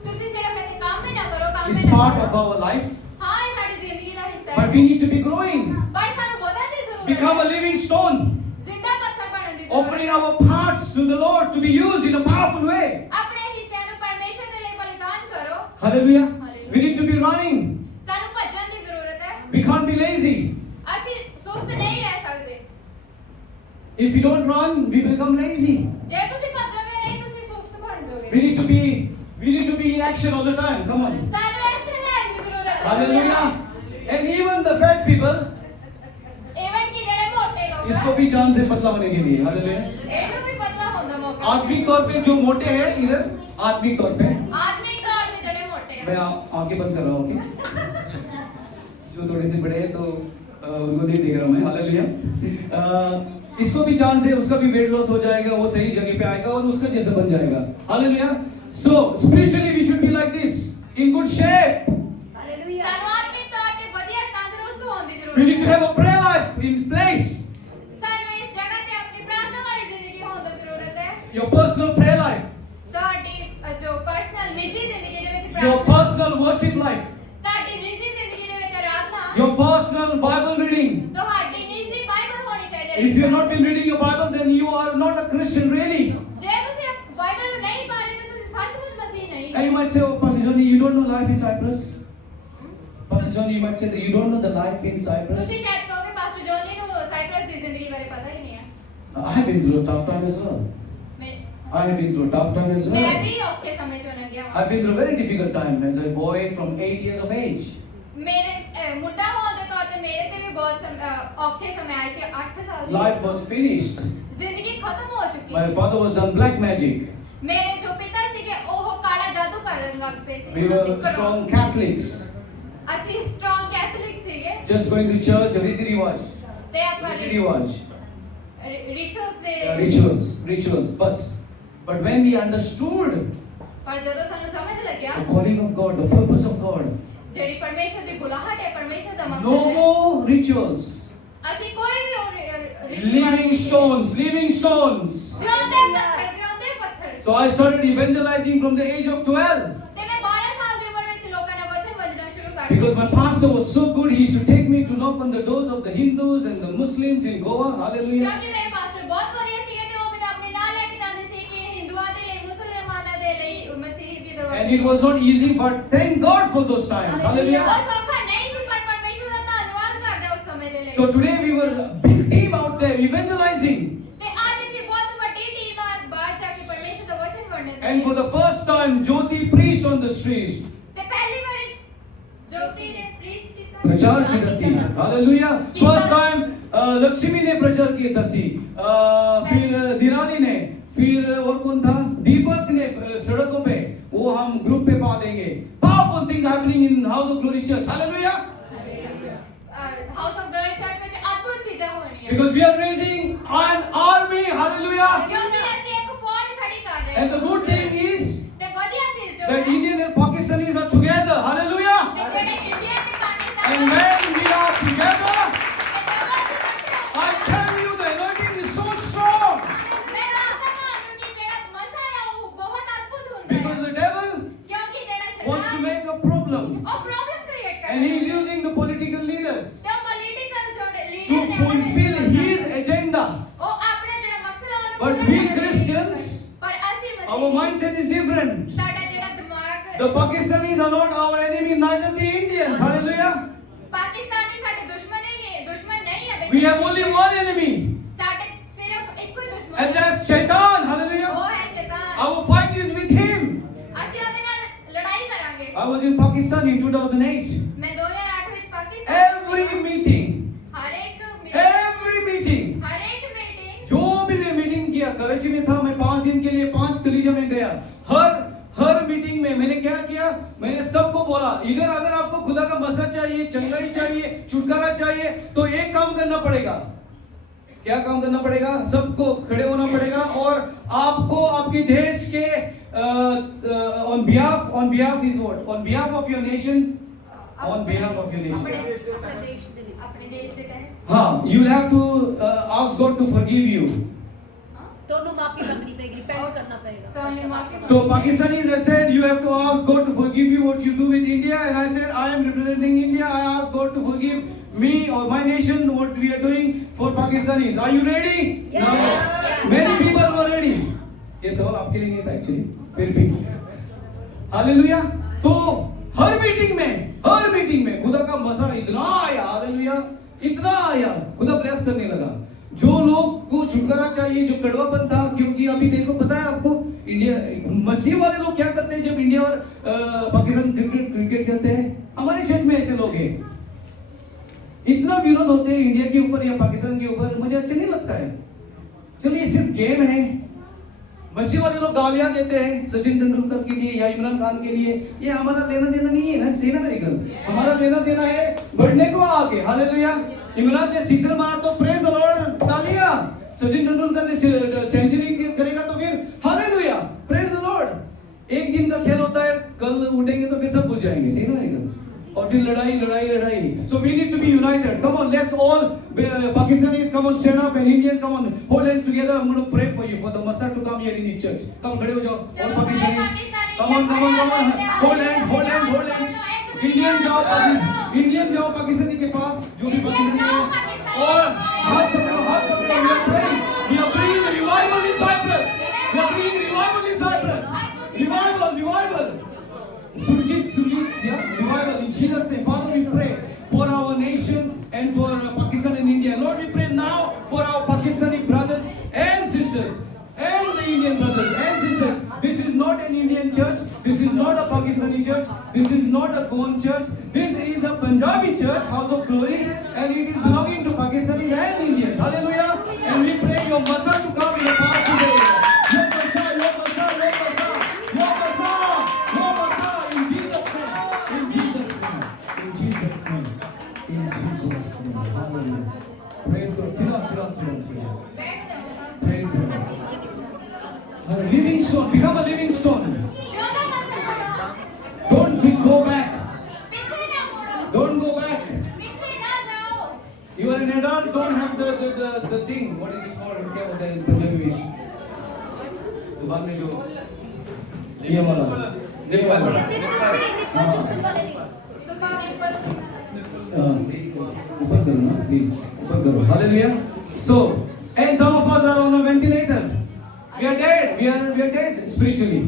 ਤੁਸੀਂ ਸਿਰਫ ਇੱਥੇ ਕੰਮ ਹੀ ਨਾ ਕਰੋ ਕੰਮ It's ਹੀ ਨਾ part ਕਰੋ of our life, ਹਾਂ ਇਹ ਸਾਡੀ ਜ਼ਿੰਦਗੀ ਦਾ ਹਿੱਸਾ but ਹੈ we need to be growing, ਪਰ ਸਾਨੂੰ ਵਧਣ ਦੀ ਜ਼ਰੂਰਤ become ਹੈ a living stone, ਜ਼ਿੰਦਾ ਪੱਥਰ ਬਣਨ ਦੀ ਜ਼ਰੂਰਤ offering ਹੈ our parts to the Lord to be used in a powerful way. ਆਪਣੇ ਹਿੱਸਿਆਂ ਨੂੰ ਪਰਮੇਸ਼ਵਰ ਦੇ ਲਈ ਬਲੀਦਾਨ ਕਰੋ Hallelujah. We need to be running. ਸਾਨੂੰ ਭੱਜਣ ਦੀ ਜ਼ਰੂਰਤ ਹੈ We can't be lazy. ਅਸੀਂ ਸੁਸਤ ਨਹੀਂ ਰਹਿ ਸਕਦੇ If you don't run, we become lazy. ਜੇ ਤੁਸੀਂ ਭੱਜੋਗੇ ਨਹੀਂ ਤੁਸੀਂ ਸੁਸਤ ਬਣ ਜਾਓਗੇ We need to be in action all the time. Come on. ਸਾਨੂੰ ਐਕਸ਼ਨ ਲੈਣ ਦੀ ਜ਼ਰੂਰਤ ਹੈ Hallelujah. And even the fat people, even ਕਿ ਜਿਹੜੇ ਮੋਟੇ ਲੋਕ इसको भी जान से पतला होने के लिए. Hallelujah. ਇਹਨੂੰ ਵੀ ਪਤਲਾ ਹੋਣ ਦਾ ਮੌਕਾ आत्मिक तौर पे जो मोटे हैं इधर, आत्मिक तौर पे आत्मिक तौर पे ਜਿਹੜੇ ਮੋਟੇ मैं ਆ आगे बंद कर रहा हूँ. ओके. जो थोड़े से बड़े हैं तो उनको नहीं देख रहा हूं मैं, हालेलुया। इसको भी चांस है, उसका भी वेट लॉस हो जाएगा, वो सही जगह पे आएगा और उसका जैसा बन जाएगा, hallelujah. So spiritually we should be like this, in good shape. ਸਾਨੂੰ ਆਤਮਿਕ ਤੌਰ ਤੇ ਵਧੀਆ ਤੰਦਰੁਸਤ ਹੋਣ ਦੀ We need ਜ਼ਰੂਰਤ to ਹੈ। have a prayer life in place, ਸਾਨੂੰ ਇਸ ਜਗ੍ਹਾ ਤੇ ਆਪਣੀ ਪ੍ਰਾਰਥਨਾ ਵਾਲੀ ਜ਼ਿੰਦਗੀ ਹੋਣ ਦੀ ਜ਼ਰੂਰਤ ਹੈ। your personal prayer life, ਤੁਹਾਡੀ ਜੋ ਪਰਸਨਲ ਨਿੱਜੀ ਜ਼ਿੰਦਗੀ ਦੇ ਵਿੱਚ your ਪ੍ਰਾਰਥਨਾ, personal worship life, ਤੁਹਾਡੀ ਨਿੱਜੀ ਜ਼ਿੰਦਗੀ ਦੇ ਵਿੱਚ ਆਰਾਧਨਾ, your personal Bible reading. ਤੁਹਾਡੀ ਨਿੱਜੀ ਬਾਈਬਲ ਹੋਣੀ ਚਾਹੀਦੀ ਹੈ। If you have not been reading your Bible, then you are not a Christian really. ਜੇ ਤੁਸੀਂ ਬਾਈਬਲ ਨੂੰ ਨਹੀਂ ਪੜ੍ਹਦੇ ਤਾਂ ਤੁਸੀਂ ਸੱਚਮੁੱਚ ਮਸੀਹ ਨਹੀਂ And you might say, oh, Pastor Johnny, you don't know life in Cyprus. Pastor Johnny, you might say that you don't know the life in Cyprus. ਤੁਸੀਂ ਸ਼ਾਇਦ ਕਹੋਗੇ ਪਾਸਟਰ ਜੋਨੀ ਨੂੰ ਸਾਈਪਰਸ ਦੀ ਜ਼ਿੰਦਗੀ ਬਾਰੇ ਪਤਾ ਹੀ ਨਹੀਂ ਹੈ। I have been through a tough time as well. ਮੈਂ I have been through a tough time as ਮੈਂ well. ਵੀ ਔਖੇ ਸਮੇਂ ਚੋਂ ਲੰਘਿਆ ਹਾਂ। I've been through a very difficult time as a boy from 8 years of age. ਮੇਰੇ ਮੁੰਡਾ ਹੋਣ ਦੇ ਤੌਰ ਤੇ ਮੇਰੇ ਤੇ ਵੀ ਬਹੁਤ ਔਖੇ ਸਮੇਂ ਆਏ ਸੀ। 8 ਸਾਲ ਦੀ Life was finished. ਜ਼ਿੰਦਗੀ ਖਤਮ ਹੋ ਚੁੱਕੀ My C. father was done black magic. ਮੇਰੇ ਜੋ ਪਿਤਾ ਸੀਗੇ ਉਹ ਕਾਲਾ ਜਾਦੂ ਕਰਨ ਲੱਗ ਪਏ ਸੀ। We were strong Catholics, ਅਸੀਂ ਸਟਰੋਂਗ ਕੈਥੋਲਿਕ ਸੀਗੇ just going to church, riti rivaj, ਤੇ ਆਪਾਂ riti rivaj, ਰਿਚੁਅਲਸ ਦੇ rituals, bus. But when we understood ਪਰ ਜਦੋਂ ਸਾਨੂੰ ਸਮਝ ਲੱਗਿਆ the calling of God, the purpose of God, ਜਿਹੜੀ ਪਰਮੇਸ਼ਰ ਦੀ ਬੁਲਾਹਟ ਹੈ, ਪਰਮੇਸ਼ਰ ਦਾ no ਮਕਸਦ ਹੈ, more rituals, ਅਸੀਂ ਕੋਈ ਵੀ living stones, ਜਿਉਂਦੇ ਪੱਥਰ So I started evangelizing from the age of 12. ਤੇ ਮੈਂ 12 ਸਾਲ ਦੀ ਉਮਰ ਵਿੱਚ ਲੋਕਾਂ ਨੂੰ ਵਚਨ ਵੰਡਣਾ ਸ਼ੁਰੂ ਕਰ Because my ਦਿੱਤਾ pastor was so good, he used to take me to knock on the doors of the Hindus and the Muslims in Goa. Hallelujah. ਕਿਉਂਕਿ ਮੇਰੇ ਪਾਸਟਰ ਬਹੁਤ ਵਧੀਆ ਸੀਗੇ ਤੇ ਉਹ ਮੈਨੂੰ ਆਪਣੇ ਨਾਲ ਲੈ ਕੇ ਜਾਂਦੇ ਸੀ ਕਿ ਹਿੰਦੂਆਂ ਦੇ ਲਈ, ਮੁਸਲਮਾਨਾਂ ਦੇ ਲਈ ਮਸੀਹ ਦੀ ਦਰਵਾਜ਼ੇ And it was not easy, but thank God for those times. Hallelujah. ਉਹ ਸੌਖਾ ਨਹੀਂ ਸੀ ਪਰ ਪਰਮੇਸ਼ਰ ਦਾ ਧੰਨਵਾਦ ਕਰਦੇ ਉਸ ਸਮੇਂ ਦੇ ਲਈ। So today we were a big team out there evangelizing. ਤੇ ਅੱਜ ਅਸੀਂ ਬਹੁਤ ਵੱਡੀ ਟੀਮ ਆ ਬਾਹਰ ਜਾ ਕੇ ਪਰਮੇਸ਼ਰ ਦਾ ਵਚਨ ਵੰਡਣ ਦੇ And for the first time, Jyoti preached on the streets. ਤੇ ਪਹਿਲੀ ਵਾਰੀ ਜੋਤੀ ਨੇ ਪ੍ਰੀਚ ਕੀਤਾ प्रचार की दसी. Hallelujah. First time लक्ष्मी ने प्रचार की दसी. फिर दिराली ने, फिर और कौन था? दीपक ने सड़कों पे, वो हम ग्रुप पे पा देंगे. Powerful things happening in House of Glory Church. Hallelujah. House of glory church ਵਿੱਚ ਅਦਭੁਤ ਚੀਜ਼ਾਂ ਹੋਣੀਆਂ Because we are raising an army. Hallelujah. ਕਿਉਂਕਿ ਅਸੀਂ ਇੱਕ ਫੌਜ ਖੜੀ ਕਰ ਰਹੇ And the good thing is ਤੇ ਵਧੀਆ ਚੀਜ਼ ਜੋ that ਹੈ Indian and Pakistanis are together. Hallelujah. ਤੇ ਜਿਹੜੇ ਇੰਡੀਆ ਤੇ Pakistan And when we are together, ਤੇ ਦੋਨੋਂ ਇਕੱਠੇ I tell you, the anointing is so strong. ਮੈਂ ਦੱਸਦਾ ਤੁਹਾਨੂੰ ਕਿ ਜਿਹੜਾ ਮਜ਼ਾ ਹੈ ਉਹ ਬਹੁਤ ਅਦਭੁਤ ਹੁੰਦਾ ਹੈ Because the devil ਕਿਉਂਕਿ ਜਿਹੜਾ wants to ਸ਼ੈਤਾਨ make a problem. ਉਹ problem create And he is ਕਰਦਾ ਹੈ using the political leaders ਤੇ ਪੋਲੀਟੀਕਲ ਜਿਹੜੇ to ਲੀਡਰ ਨੇ fulfill his agenda. ਉਹ ਆਪਣਾ ਜਿਹੜਾ ਮਕਸਦ ਹੈ ਉਹਨੂੰ But ਪੂਰਾ we ਕਰਨ ਲਈ। Christians, ਪਰ ਅਸੀਂ our Masih mindset is different. ਸਾਡਾ ਜਿਹੜਾ ਦਿਮਾਗ The Pakistanis are not our enemy, neither the Indians. Hallelujah. Pakistani ਸਾਡੇ ਦੁਸ਼ਮਣ ਨਹੀਂ ਹੈ We have only one enemy, ਸਾਡੇ ਸਿਰਫ ਇੱਕੋ ਹੀ ਦੁਸ਼ਮਣ and ਹੈ that's Shaitan. Hallelujah. ਉਹ ਹੈ ਸ਼ੈਤਾਨ Our fight is with him. ਅਸੀਂ ਉਹਦੇ ਨਾਲ ਲੜਾਈ ਕਰਾਂਗੇ I was in Pakistan in 2008. ਮੈਂ 2008 ਵਿੱਚ ਪਾਕਿਸਤਾਨ Every meeting, हर एक मीटिंग जो भी मैं मीटिंग किया, कराची में था, मैं 5 दिन के लिए 5 कलीजा में गया. हर मीटिंग में मैंने क्या किया, मैंने सबको बोला, इधर अगर आपको खुदा का मसा चाहिए, चंगाई चाहिए, छुटकारा चाहिए, तो एक काम करना पड़ेगा. क्या काम करना पड़ेगा? सबको खड़े होना पड़ेगा और आपको आपके देश के on behalf is what? On behalf of your nation. On behalf of your nation. अपने देश के तहत हाँ, you'll have to ask God to forgive you. दोनों माफी मांगनी पड़ेगी, रिपेंट करना पड़ेगा। तो हमने माफी So Pakistanis, I said, you have to ask God to forgive you what you do with India, and I said, I am representing India. I ask God to forgive me or my nation what we are doing for Pakistanis. Are you ready? Yes. No. Yes. Many people were ready. ये सवाल आपके लिए नहीं था एक्चुअली, फिर भी. हालेलुया. तो हर मीटिंग में खुदा का मजा इतना आया, हालेलुया, इतना आया, खुदा ब्लेस करने लगा. जो लोग को छुटकारा चाहिए, जो कड़वापन था, क्योंकि अभी देखो, पता है आपको, इंडिया मसीह वाले लोग क्या करते हैं जब इंडिया और पाकिस्तान क्रिकेट खेलते हैं. हमारे चर्च में ऐसे लोग हैं, इतना विरोध होते हैं इंडिया के ऊपर या पाकिस्तान के ऊपर, मुझे अच्छा नहीं लगता है. चलो ये सिर्फ गेम है, मसीह वाले लोग गालियां देते हैं सचिन तेंदुलकर के लिए या इमरान खान के लिए, ये हमारा लेना देना नहीं है ना, सही ना मेरी गल। हमारा लेना देना है बढ़ने को आगे, हालेलुया। इमरान ने सिक्सर मारा तो प्रेज द लॉर्ड, तालियां। सचिन तेंदुलकर ने सेंचुरी करेगा तो फिर हालेलुया, प्रेज द लॉर्ड। एक दिन का खेल होता है, कल उठेंगे तो फिर सब भूल जाएंगे, सही ना मेरी गल। और फिर लड़ाई लड़ाई लड़ाई। So we need to be united. Come on, let's all Pakistanis come on, stand up, and Indians come on, hold hands together. I'm going to pray for you for the Messiah to come here in the church. Come on, खड़े हो जाओ। All Pakistanis, come on, come on, come on. Hold hands, hold hands, hold hands. Indian जाओ पाकिस्तानी के पास, जो भी पाकिस्तानी है, और हाथ पकड़ो, हाथ पकड़ो। We are praying. We are praying the revival in Cyprus. We are praying revival in Cyprus. Revival, revival. Surjit, yeah, revival in Jesus' name. Father, we pray for our nation and for Pakistan and India. Lord, we pray now for our Pakistani brothers and sisters and the Indian brothers and sisters. This is not an Indian church. This is not a Pakistani church. This is not a Goan church. This is a Punjabi church, House of Glory, and it is belonging to Pakistanis and Indians. Hallelujah. And we pray your Messiah to come in the power today. Your Messiah, your Messiah, your Messiah, your Messiah, your Messiah. In Jesus' name. In Jesus' name. In Jesus' name. In Jesus' name. Hallelujah. Praise God. Sit down, sit down, sit down, sit down. बैठ जाओ सब। Praise God. A living stone. Become a living stone. ज्यादा पत्थर पड़ो, Don't go back. पीछे ना मुड़ो, Don't go back. पीछे ना जाओ। You are an adult. Don't have the thing. What is it called? क्या होता है पंजाबी में? जुबान में जो ये वाला, ये वाला। ऐसे ना ऊपर चूसन वाले नहीं। दुकान पर ऊपर करो ना, please. ऊपर करो. Hallelujah. So, and some of us are on a ventilator. We are dead. We are dead spiritually.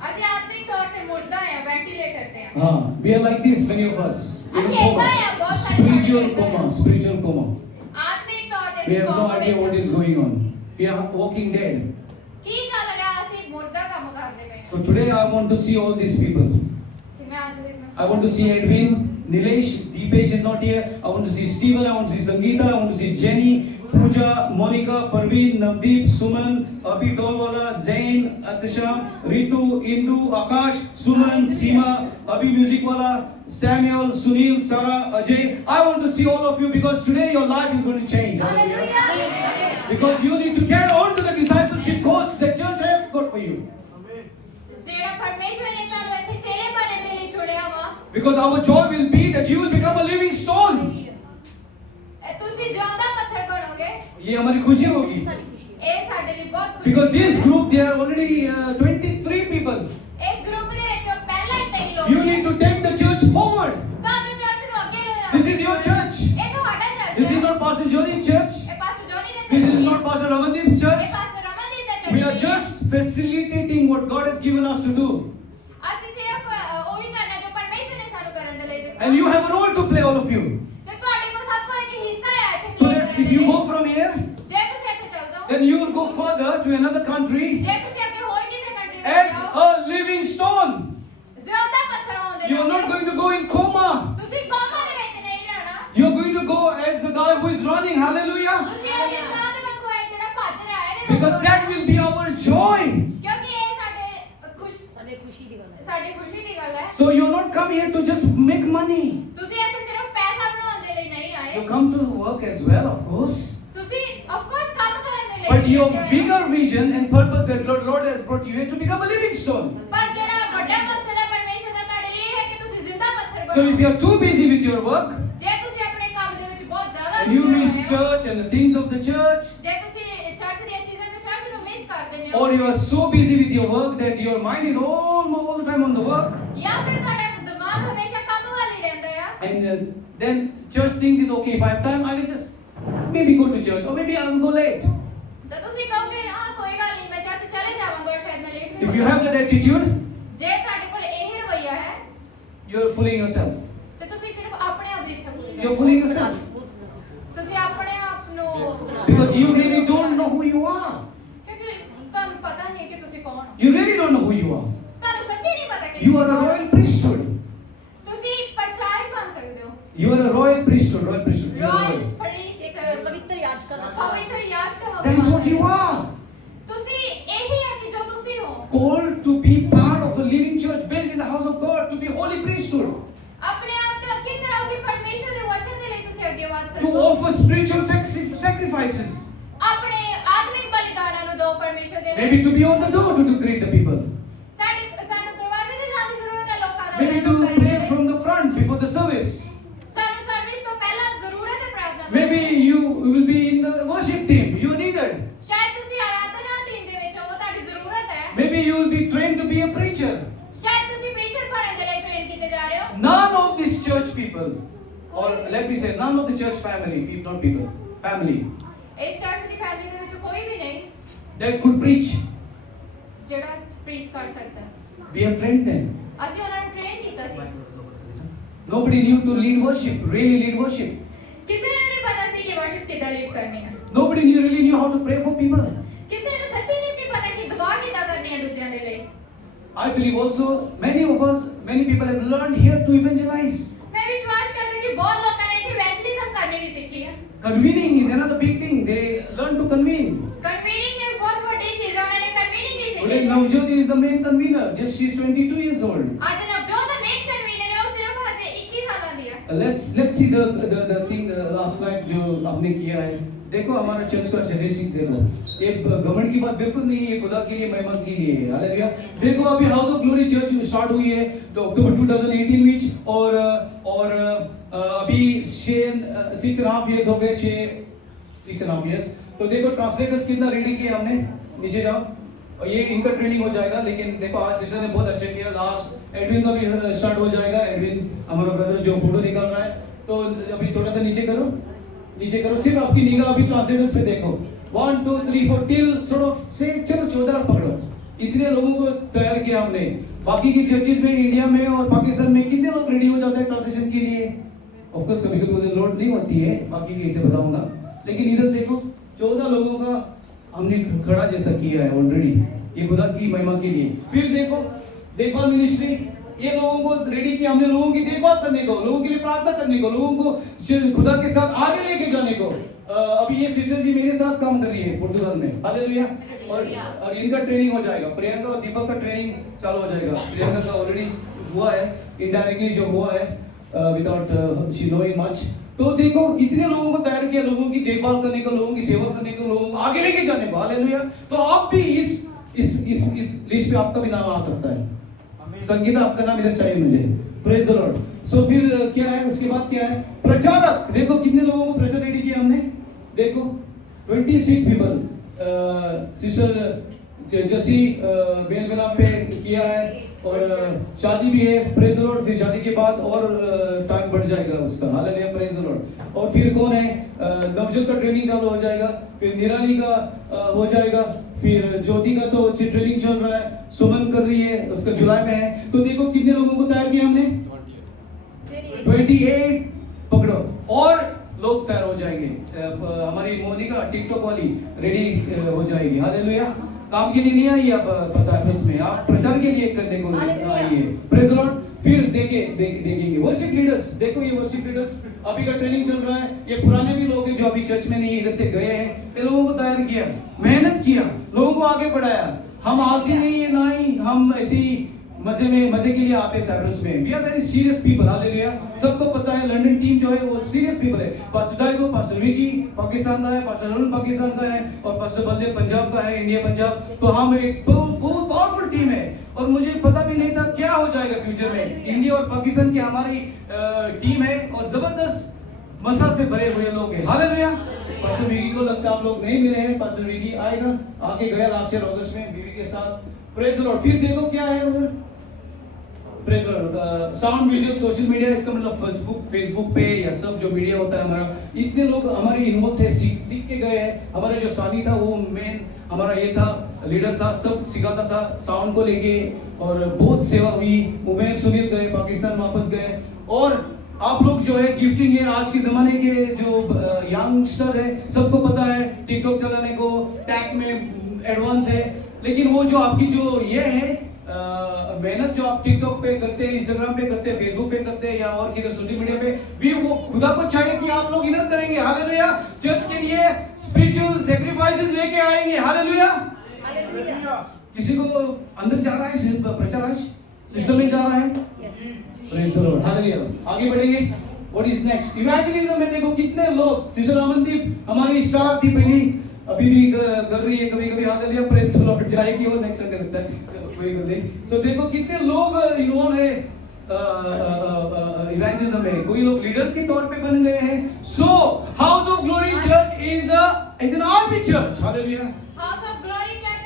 ਅਸੀਂ ਆਤਮਿਕ ਤੌਰ ਤੇ ਮੁਰਦਾ ਹੈ, ਵੈਂਟੀਲੇਟਰ ਤੇ ਹੈ। We are like this, many of us. In a ਅਸੀਂ ਏਦਾਂ coma. ਹੈ, ਬਹੁਤ ਸਾਰੇ Spiritual ਲੋਕ ਏਦਾਂ coma. Spiritual coma. ਆਤਮਿਕ ਤੌਰ ਤੇ We ਅਸੀਂ have no comma idea what ਵਿੱਚ is going on. We are walking dead. ਕੀ ਚੱਲ ਰਿਹਾ, ਅਸੀਂ ਮੁਰਦਾ ਕੰਮ ਕਰਦੇ ਪਏ ਹਾਂ। So today I want to see all these people. ਤੇ ਮੈਂ ਅੱਜ ਦੇਖਣਾ I want to see Edwin, Nilesh, Deepesh is not here. I want to see Steven, I want to see Sangeeta, I want to see Jenny, Pooja, Monica, Parveen, Navdeep, Suman, Abhi Tolwala, Zain, Atisham, Ritu, Indu, Akash, Suman, Seema, Abhi Music Wala, Samuel, Sunil, Sarah, Ajay. I want to see all of you because today your life is going to change. Hallelujah. Because you need to carry on to the discipleship course that church has got for you. ਜਿਹੜਾ ਪਰਮੇਸ਼ਵਰ ਨੇ ਤੁਹਾਨੂੰ ਇੱਥੇ ਚੇਲੇ ਬਣਨ ਦੇ ਲਈ ਚੁਣਿਆ ਵਾ, Because our joy will be that you will become a living stone. ਤੁਸੀਂ ਜਿਉਂਦਾ ਪੱਥਰ ਬਣੋਗੇ। ये हमारी खुशी होगी. सारी खुशी है। ਇਹ ਸਾਡੇ ਲਈ ਬਹੁਤ ਖੁਸ਼ੀ Because this group, there are already 23 people. ਇਸ ਗਰੁੱਪ ਦੇ ਵਿੱਚੋਂ ਪਹਿਲਾਂ ਹੀ 23 ਲੋਕ You need to take the church forward. ਤੁਹਾਨੂੰ ਚਰਚ ਨੂੰ ਅੱਗੇ ਲੈ ਜਾਣਾ। This is your church. ਇਹ ਤੁਹਾਡਾ ਚਰਚ This is ਹੈ। not Pastor Johnny's church. ਇਹ pastor Johnny the This church is ਹੈ। not Pastor Ramandeep's ਇਹ church. Pastor Ramandeep the church We are ਹੈ। just facilitating what God has given us to do. ਅਸੀਂ ਸਿਰਫ ਉਹੀ ਕਰਨਾ ਜੋ ਪਰਮੇਸ਼ਵਰ ਨੇ ਸਾਨੂੰ ਕਰਨ ਦੇ ਲਈ ਦਿੱਤਾ। And you have a role to play, all of you. ਤੇ ਤੁਹਾਡੇ ਕੋਲ ਸਭ ਕੋ ਇੱਕ ਹਿੱਸਾ ਹੈ ਇੱਥੇ So play that ਕਰਨ if ਦੇ you ਲਈ। go from here, ਜੇ ਤੁਸੀਂ ਇੱਥੇ ਚੱਲ ਜਾਓ, then you will go further to another country ਜੇ ਤੁਸੀਂ ਅੱਗੇ ਹੋਰ ਕਿਸੇ ਕੰਟਰੀ ਵਿੱਚ as ਜਾਓ, a living stone. ਜ਼ਿਆਦਾ ਪੱਥਰ ਹੋਣ ਦੇ You are not going to go in coma. ਤੁਸੀਂ ਕੋਮਾ ਦੇ ਵਿੱਚ ਨਹੀਂ ਜਾਣਾ। You are going to go as the guy who is running. Hallelujah. ਤੁਸੀਂ ਇਸ ਇਨਸਾਨ ਦੇ ਵਾਂਗੂ ਹੈ ਜਿਹੜਾ ਭੱਜ ਰਿਹਾ ਹੈ। ਇਹਦੇ Because ਵਾਂਗੂ that will be our joy. ਕਿਉਂਕਿ ਇਹ सारे खुशी दी गल है। ਸਾਡੀ ਖੁਸ਼ੀ ਦੀ ਗੱਲ ਹੈ। So you are not come here to just make money. ਤੁਸੀਂ ਇੱਥੇ ਸਿਰਫ ਪੈਸਾ ਬਣਾਉਣ ਦੇ ਲਈ ਨਹੀਂ ਆਏ। You come to work as well, of course. ਤੁਸੀਂ of course ਕੰਮ ਕਰਨ ਦੇ ਲਈ But your ਇੱਥੇ ਆਏ ਹੋ। bigger vision and purpose that Lord has brought you here to become a living stone. ਪਰ ਜਿਹੜਾ ਵੱਡਾ ਮਕਸਦ ਹੈ ਪਰਮੇਸ਼ਰ ਦਾ ਤੁਹਾਡੇ ਲਈ ਇਹ ਹੈ ਕਿ ਤੁਸੀਂ ਜ਼ਿੰਦਾ ਪੱਥਰ So if ਬਣੋ। you are too busy with your work ਜੇ ਤੁਸੀਂ ਆਪਣੇ ਕੰਮ ਦੇ ਵਿੱਚ ਬਹੁਤ ਜ਼ਿਆਦਾ and you ਰੁੱਝੇ miss ਹੋਏ ਹੋ, church and the things of the church, ਜੇ ਤੁਸੀਂ ਚਰਚ ਦੀਆਂ ਚੀਜ਼ਾਂ ਤੇ ਚਰਚ ਨੂੰ ਮਿਸ ਕਰ ਦਿੰਦੇ ਹੋ, or you are so busy with your work that your mind is all the time on the work, ਜਾਂ ਫਿਰ ਤੁਹਾਡਾ ਦਿਮਾਗ ਹਮੇਸ਼ਾ ਕੰਮ ਵੱਲ ਹੀ ਰਹਿੰਦਾ ਆ, and then church thinks is okay. If I have time, I will just maybe go to church, or maybe I will go late. ਤਾਂ ਤੁਸੀਂ ਕਹੋਗੇ ਹਾਂ ਕੋਈ ਗੱਲ ਨਹੀਂ ਮੈਂ ਚਰਚ ਚਲੇ ਜਾਵਾਂਗਾ ਔਰ ਸ਼ਾਇਦ ਮੈਂ ਲੇਟ If ਵੀ you ਹੋ have that attitude, ਜੇ ਤੁਹਾਡੇ ਕੋਲ ਇਹ ਰਵੱਈਆ ਹੈ you are fooling yourself. ਤੇ ਤੁਸੀਂ ਸਿਰਫ ਆਪਣੇ ਆਪ ਦੀ ਇੱਛਾ ਪੂਰੀ You are ਕਰਦੇ fooling yourself ਹੋ। ਤੁਸੀਂ ਆਪਣੇ ਆਪ ਨੂੰ because you really don't know who you are. ਕਿਉਂਕਿ ਤੁਹਾਨੂੰ ਪਤਾ ਨਹੀਂ ਕਿ ਤੁਸੀਂ ਕੌਣ ਹੋ। You really don't know who you are. ਤੁਹਾਨੂੰ ਸੱਚੀ ਨਹੀਂ ਪਤਾ ਕਿ You are a royal priesthood. ਤੁਸੀਂ ਪਰਛਾਈ ਬਣ ਸਕਦੇ ਹੋ। You are a royal priesthood. Royal priesthood. You are royal royal. Priest एक पवित्र याजक का नाम ਪਵਿੱਤਰ ਯਾਜਕ That is what you are. ਤੁਸੀਂ ਇਹੀ ਹੈ ਕਿ ਜੋ called to be part of a living church built in the house of God, to be holy priesthood, ਆਪਣੇ ਆਪ ਨੂੰ ਅੱਗੇ ਕਰਾਓ ਕਿ ਪਰਮੇਸ਼ਰ ਦੇ ਵਚਨ ਦੇ ਲਈ ਤੁਸੀਂ ਅੱਗੇ ਵਧ to ਸਕੋ offer spiritual sacrifices, ਆਪਣੇ ਆਤਮਿਕ ਬਲੀਦਾਨਾਂ ਨੂੰ ਦਿਓ ਪਰਮੇਸ਼ਰ ਦੇ ਲਈ maybe to be on the door to greet the people, ਸਾਨੂੰ ਦਰਵਾਜ਼ੇ ਤੇ ਜਾਣ ਦੀ ਜ਼ਰੂਰਤ ਹੈ ਲੋਕਾਂ ਦਾ maybe to ਵੈਲਕਮ ਕਰਨ ਦੇ pray ਲਈ from the front before the service, ਸਾਨੂੰ ਸਰਵਿਸ ਤੋਂ ਪਹਿਲਾਂ ਜ਼ਰੂਰਤ ਹੈ ਪ੍ਰਾਰਥਨਾ ਕਰਨ maybe the you will be in the worship team, you are needed, ਸ਼ਾਇਦ ਤੁਸੀਂ ਆਰਾਧਨਾ ਟੀਮ ਦੇ ਵਿੱਚ ਹੋ ਤੁਹਾਡੀ ਜ਼ਰੂਰਤ ਹੈ maybe you will be trained to be a preacher. ਸ਼ਾਇਦ ਤੁਸੀਂ ਪ੍ਰੀਚਰ ਬਣਨ ਦੇ ਲਈ ਟ੍ਰੇਨ ਕੀਤੇ ਜਾ ਰਹੇ ਹੋ None of these church people, or let me say, none of the church family, not people, family, ਇਸ ਚਰਚ ਦੀ ਫੈਮਿਲੀ ਦੇ ਵਿੱਚ ਕੋਈ ਵੀ ਨਹੀਂ that could preach. ਜਿਹੜਾ ਪ੍ਰੀਚ ਕਰ ਸਕਦਾ We have trained them. ਅਸੀਂ ਉਹਨਾਂ ਨੂੰ ਟ੍ਰੇਨ ਕੀਤਾ ਸੀ Nobody knew to lead worship, really lead worship. ਕਿਸੇ ਨੂੰ ਨਹੀਂ ਪਤਾ ਸੀ ਕਿ ਵਰਸ਼ਿਪ ਕਿੱਦਾਂ ਲੀਡ ਕਰਨੀ ਹੈ Nobody really knew how to pray for people. ਕਿਸੇ ਨੂੰ ਸੱਚੀ ਨਹੀਂ ਸੀ ਪਤਾ ਕਿ ਦੁਆ ਕਿੱਦਾਂ ਕਰਨੀ ਹੈ ਦੂਜਿਆਂ ਦੇ ਲਈ I believe also many of us, many people have learned here to evangelize. ਮੈਂ ਵਿਸ਼ਵਾਸ ਕਰਦਾ ਕਿ ਬਹੁਤ ਲੋਕਾਂ ਨੇ ਇੱਥੇ ਇਵੈਂਜਲਿਜ਼ਮ ਕਰਨੀ ਵੀ ਸਿੱਖੀ ਹੈ Convening is another big thing. They learn to convene. ਕਨਵੀਨਿੰਗ ਇਹ ਬਹੁਤ ਵੱਡੀ ਚੀਜ਼ ਹੈ ਉਹਨਾਂ ਨੇ ਕਨਵੀਨਿੰਗ ਵੀ Today ਸਿੱਖੀ Navjyoti is the main convener. Just she's 22 years old. ਅੱਜ ਨਵਜੋਤ ਦਾ ਮੇਨ ਕਨਵੀਨਰ ਹੈ ਉਹ ਸਿਰਫ ਹਜੇ 21 ਸਾਲਾਂ ਦੀ ਹੈ Let's see the thing last night जो आपने किया है. देखो हमारा चर्च का सर्विसिंग देखो. ये घमंड की बात बिल्कुल नहीं है, खुदा के लिए महिमा के लिए है. हालेलुया. देखो अभी house of glory church start हुई है तो अक्टूबर 2018 में और अभी 6.5 years हो गए 6.5 years. तो देखो ट्रांसलेटर्स कितना रेडी किया हमने. नीचे जाओ. और ये इनका ट्रेनिंग हो जाएगा लेकिन देखो आज सिस्टर ने बहुत अच्छा किया. लास्ट एडविन का भी स्टार्ट हो जाएगा. एडविन हमारा ब्रदर जो फोटो निकाल रहा है तो अभी थोड़ा सा नीचे करो सिर्फ आपकी निगाह अभी ट्रांसलेटर्स पे देखो 1 2 3 4 टिल सॉर्ट ऑफ से चलो 14 पकड़ो. इतने लोगों को तैयार किया हमने. बाकी की चर्चेज में इंडिया में और पाकिस्तान में कितने लोग रेडी हो जाते हैं ट्रांसलेशन के लिए. ऑफ कोर्स कभी कभी लोड नहीं होती है, बाकी कैसे बताऊंगा. लेकिन इधर देखो 14 लोगों का हमने खड़ा जैसा किया है ऑलरेडी. ये खुदा की महिमा के लिए. फिर देखो देखभाल मिनिस्ट्री, ये लोगों को रेडी किया हमने, लोगों की देखभाल करने को, लोगों के लिए प्रार्थना करने को, लोगों को खुदा के साथ आगे लेके जाने को. अभी ये सिस्टर जी मेरे साथ काम कर रही है पुर्तगाल में. हालेलुया. और इनका ट्रेनिंग हो जाएगा. प्रियंका और दीपक का ट्रेनिंग चालू हो जाएगा. प्रियंका का ऑलरेडी हुआ है, इनडायरेक्टली जो हुआ है विदाउट शी नोइंग मच. तो देखो इतने लोगों को तैयार किया, लोगों की देखभाल करने को, लोगों की सेवा करने को, लोगों को आगे लेके जाने को. हालेलुया. तो आप भी इस लिस्ट पे आपका भी नाम आ सकता है. संगीता आपका नाम इधर चाहिए मुझे. Praise the Lord. सो फिर क्या है उसके बाद क्या है प्रचारक. देखो कितने लोगों को प्रेजर रेडी किया हमने. देखो 26 पीपल. सिस्टर जसी बेलगना पे किया है और शादी भी है. Praise the Lord. फिर शादी के बाद और टाइम बढ़ जाएगा उसका. हालेलुया. Praise the Lord. और फिर कौन है नवजोत का ट्रेनिंग चालू हो जाएगा. फिर निराली का हो जाएगा. फिर ज्योति का तो ट्रेनिंग चल रहा है. सुमन कर रही है, उसका जुलाई में है. तो देखो कितने लोगों को तैयार किया हमने 28 पकड़ो. और लोग तैयार हो जाएंगे. हमारी मोनिका टिकटॉक वाली रेडी हो जाएगी. हालेलुया. काम के लिए नहीं आई आप साइप्रस में, आप प्रचार के लिए करने को आई है. Praise the Lord. फिर देखेंगे वर्शिप लीडर्स. देखो ये वर्शिप लीडर्स अभी का ट्रेनिंग चल रहा है. ये पुराने भी लोग हैं जो अभी चर्च में नहीं है, इधर से गए हैं. ये लोगों को तैयार किया, मेहनत किया, लोगों को आगे बढ़ाया. हम आलसी नहीं है, ना ही हम ऐसी मजे के लिए आते हैं साइप्रस में. We are very serious people. Hallelujah. सबको पता है लंदन टीम जो है वो सीरियस पीपल है. Pastor Diego, pastor Vicky Pakistan का है, पास्टर अरुण पाकिस्तान का है और पास्टर बलदेव पंजाब का है, इंडिया पंजाब. तो हम एक बहुत पावरफुल टीम है. और मुझे पता भी नहीं था क्या हो जाएगा फ्यूचर में. इंडिया और पाकिस्तान की हमारी टीम है और जबरदस्त मसा से भरे हुए लोग हैं. हालेलुया. पास्टर विकी को लगता है आप लोग नहीं मिले हैं. पास्टर विकी आएगा, आगे गया लास्ट ईयर अगस्त में बीवी के साथ. Praise the Lord. फिर देखो क्या है उधर. Praise the Lord. Sound visual social media, इसका मतलब फेसबुक पे या सब जो मीडिया होता है हमारा, इतने लोग हमारे इन्वॉल्व थे, सीख के गए हैं. हमारा जो सानी था वो मेन हमारा ये था, लीडर था, सब सिखाता था साउंड को लेके. और बहुत सेवा हुई. उमेर सुनील गए पाकिस्तान, वापस गए. और आप लोग जो है गिफ्टिंग है, आज के जमाने के जो यंगस्टर है सबको पता है टिकटॉक चलाने को, टैग में एडवांस है. लेकिन वो जो आपकी जो ये है मेहनत जो आप टिकटॉक पे करते हैं, इंस्टाग्राम पे करते हैं, फेसबुक पे करते हैं या और किधर सोशल मीडिया पे भी, वो खुदा को चाहिए कि आप लोग इधर करेंगे. हालेलुया. चर्च के लिए स्पिरिचुअल सैक्रिफाइसेस लेके आएंगे. हालेलुया. किसी को अंदर जा रहा है प्रचार आज सिस्टम में जा रहा है प्रेज द लॉर्ड हालेलुया आगे बढ़ेंगे व्हाट इज नेक्स्ट इवेंजलिज्म में देखो कितने लोग सिस्टर अमनदीप हमारी स्टार थी पहली अभी भी कर रही है कभी-कभी हालेलुया प्रेज द लॉर्ड जाएगी और नेक्स्ट संडे लगता है चलो कोई बात नहीं सो देखो कितने लोग इन्वॉल्व है इवेंजलिज्म में कोई लोग लीडर के तौर पे बन गए हैं so house of glory church is an army church hallelujah house of glory church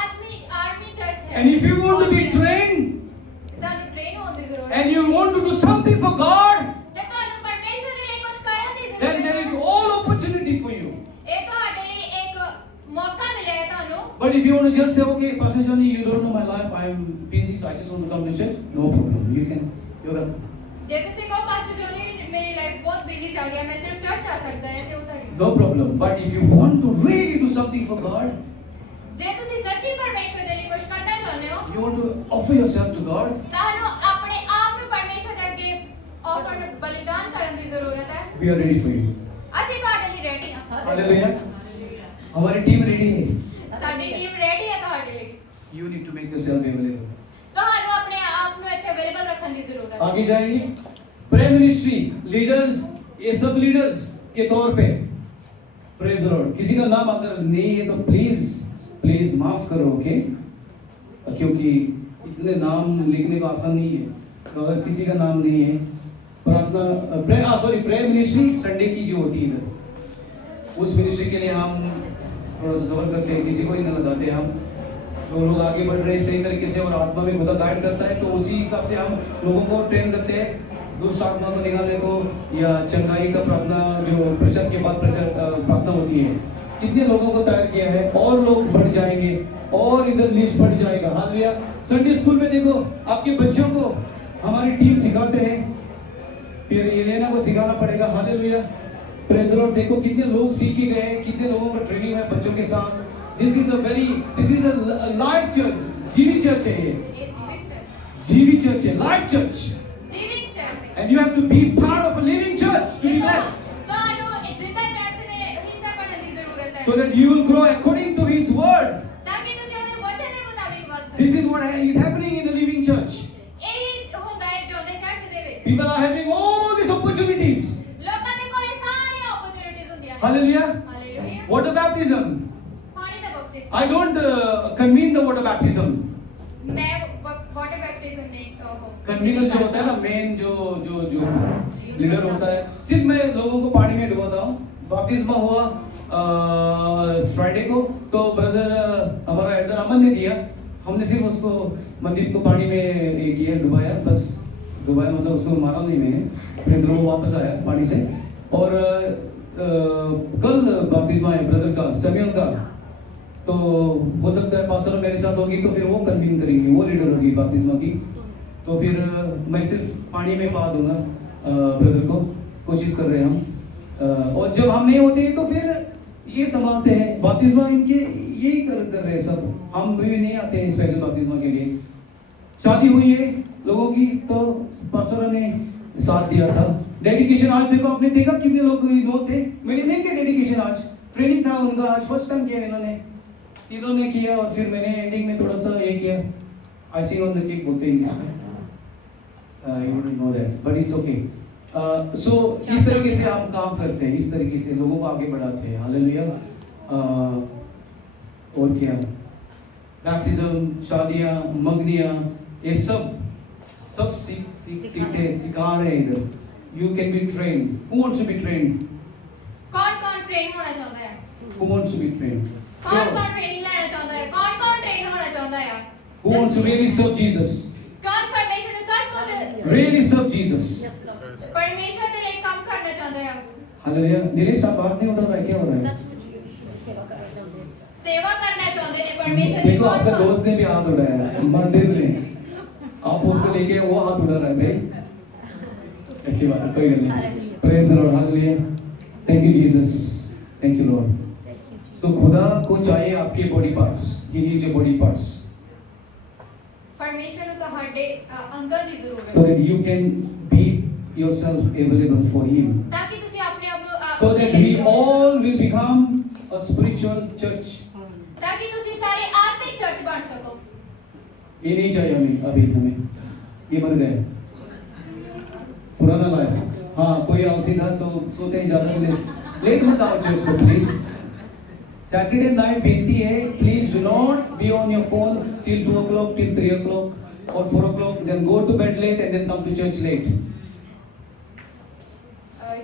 army church है and if you want to be trained ਤੁਹਾਨੂੰ ਟ੍ਰੇਨ ਹੋਣ ਦੀ ਜ਼ਰੂਰਤ and you want to do something for God ਤੇ ਤੁਹਾਨੂੰ ਪਰਮੇਸ਼ਰ ਦੇ ਲਈ ਕੁਝ ਕਰਨ ਦੀ ਜ਼ਰੂਰਤ then there is ਹੈ all opportunity for you ਇਹ ਤੁਹਾਡੇ ਲਈ ਇੱਕ ਮੌਕਾ ਮਿਲਿਆ ਹੈ ਤੁਹਾਨੂੰ but if you want to just say okay Pastor Johnny you don't know my life I am busy so I just want to come to church no problem you're welcome ਜੇ ਤੁਸੀਂ ਕਹੋ ਪਾਸਟਰ ਜੋਨੀ ਮੇਰੀ ਲਾਈਫ ਬਹੁਤ ਬਿਜ਼ੀ ਚੱਲ ਰਹੀ ਹੈ ਮੈਂ ਸਿਰਫ ਚਰਚ ਆ ਸਕਦਾ ਹੈ ਤੇ ਉਹ ਤੁਹਾਡੀ no problem but if you want to really do something for God ਜੇ ਤੁਸੀਂ ਸੱਚੀ ਪਰਮੇਸ਼ਰ ਦੇ ਲਈ ਕੁਝ ਕਰਨਾ ਚਾਹੁੰਦੇ ਹੋ you want to offer yourself to God ਤੁਹਾਨੂੰ ਆਪਣੇ ਆਪ ਨੂੰ ਪਰਮੇਸ਼ਰ ਦੇ ਅੱਗੇ ਆਫਰ ਬਲੀਦਾਨ ਕਰਨ ਦੀ ਜ਼ਰੂਰਤ ਹੈ we are ready for you ਅਸੀਂ ਤੁਹਾਡੇ ਲਈ ਰੈਡੀ ਹਾਂ hallelujah हमारी टीम रेडी है ਸਾਡੀ ਟੀਮ ਰੈਡੀ ਹੈ ਤੁਹਾਡੇ ਲਈ you need to make yourself available ਤੁਹਾਨੂੰ ਆਪਣੇ ਆਪ ਨੂੰ ਇੱਥੇ ਅਵੇਲੇਬਲ ਰੱਖਣ ਦੀ ਜ਼ਰੂਰਤ ਹੈ आगे जाएंगे प्रेयर मिनिस्ट्री लीडर्स ये सब लीडर्स के तौर पे प्रेज लॉर्ड किसी का नाम अगर नहीं है तो प्लीज माफ करो ओके क्योंकि इतने नाम लिखने को आसान नहीं है तो अगर किसी का नाम नहीं है प्रार्थना प्रेयर मिनिस्ट्री संडे की जो होती है इधर उस मिनिस्ट्री के लिए हम थोड़ा सा सफर करते हैं किसी को ही न लगाते हम जो लोग आगे बढ़ रहे हैं सही तरीके से और आत्मा में खुदा गाइड करता है तो उसी हिसाब से हम लोगों को ट्रेन करते हैं दुष्ट आत्मा को निकालने को या चंगाई का प्रार्थना जो प्रचार के बाद प्रार्थना होती है कितने लोगों को तैयार किया है और लोग बढ़ जाएंगे और इधर लिस्ट बढ़ जाएगा हालेलुया संडे स्कूल में देखो आपके बच्चों को हमारी टीम सिखाते हैं फिर ये लेना को सिखाना पड़ेगा हालेलुया प्रेज द लॉर्ड देखो कितने लोग सीख के गए कितने लोगों का ट्रेनिंग है बच्चों के साथ this is a live church जीवित चर्च है ये ਇਹ ਜੀवित ਚਰਚ जीवित चर्च है लाइव चर्च ਜੀवित church and you have to be part of a living church to be blessed ਤੁਹਾਨੂੰ ਇੱਕ ਜ਼ਿੰਦਾ ਚਰਚ ਦੇ ਹਿੱਸਾ ਬਣਨ ਦੀ ਜ਼ਰੂਰਤ ਹੈ so that you will grow according to his word ਤਾਂ ਕਿ ਤੁਸੀਂ ਉਹਦੇ ਵਚਨ ਦੇ ਮੁਤਾਬਿਕ ਵੱਧ this ਸਕੋ is what is happening in a living church ਇਹ ਹੁੰਦਾ ਹੈ ਜਿਉਂਦੇ ਚਰਚ ਦੇ ਵਿੱਚ people are having all these opportunities ਲੋਕਾਂ ਦੇ ਕੋਲ ਸਾਰੀਆਂ ਓਪਰਚੁਨਿਟੀਜ਼ ਹੁੰਦੀਆਂ ਹਨ hallelujah ਹਾਲੇਲੂਇਆ water baptism ਪਾਣੀ ਦਾ ਬਪਤਿਸਮ I don't convene the water baptism मैं वाटर बैप्टिज्म नहीं कन्वीनर जो होता है ना मेन जो लीडर होता है सिर्फ मैं लोगों को पानी में डुबाता हूँ बपतिस्मा हुआ फ्राइडे को तो ब्रदर हमारा एल्डर अमन ने दिया हमने सिर्फ उसको मंदिर को पानी में ये किया डुबाया बस डुबाया मतलब उसको मारा नहीं मैंने फिर वो वापस आया पानी से और कल बपतिस्मा है ब्रदर का समियन का तो हो सकता है पास्टर मेरे साथ होगी तो फिर वो कन्वीन करेंगे वो लीडर होगी बपतिस्मा की तो फिर मैं सिर्फ पानी में पा दूंगा ब्रदर को कोशिश कर रहे हैं हम और जब हम नहीं होते तो फिर ये संभालते हैं बपतिस्मा इनके यही कर रहे हैं सब हम भी नहीं आते हैं स्पेशल बपतिस्मा के लिए शादी हुई है लोगों की तो पास्टर ने साथ दिया था डेडिकेशन आज देखो आपने देखा कितने लोग इन्वॉल्व थे मेरे नहीं किया डेडिकेशन आज ट्रेनिंग था उनका आज फर्स्ट टाइम किया इन्होंने किया और फिर मैंने एंडिंग में थोड़ा सा ये किया आइसिंग ऑन द केक बोलते हैं इंग्लिश में you don't know that but it's okay so इस तरीके से हम काम करते हैं इस तरीके से लोगों को आगे बढ़ाते हैं हालेलुया और क्या बैप्टिज्म शादियां मंगनियां ये सब सीखते सिखा रहे हैं इधर you can be trained who wants to be trained कौन ट्रेन होना चाहता है who wants to be trained कौन ट्रेनिंग लेना चाहता है कौन ट्रेन होना चाहता है who wants to really serve Jesus कौन परमेश्वर ने सचमुच really serve Jesus परमेश्वर के लिए काम करना चाहता है हालेलुया निलेश आप बात नहीं उठा रहा है क्या हो रहा है सेवा करना चाहते हैं परमेश्वर की देखो कौन आपका कौन दोस्त ने भी हाथ उठाया मंदिर में आप उसको लेके वो हाथ उठा रहा है भाई अच्छी बात है कोई गल नहीं praise the lord hallelujah thank you Jesus thank you lord so खुदा को चाहिए आपके बॉडी पार्ट्स ही नीड्स योर बॉडी पार्ट्स परमेश्वर को ਤੁਹਾਡੇ ਅੰਗਾਂ ਦੀ ਜ਼ਰੂਰਤ so ਹੈ that you can be yourself available for him ਤਾਂ ਕਿ ਤੁਸੀਂ ਆਪਣੇ ਆਪ ਨੂੰ so that we all will become a spiritual church ਤਾਂ ਕਿ ਤੁਸੀਂ ਸਾਰੇ ਆਤਮਿਕ ਚਰਚ चर्च बन सको। ये नहीं चाहिए हमें ये बन गए पुराना लाइफ। हाँ, कोई आलसी था तो सोते ही ज्यादा लेट मत आओ चर्च को प्लीज। सैटरडे नाइट बेनती है, please do not be on your phone till 2 o'clock, till 3 o'clock or 4 o'clock, then go to bed late and then come to church late.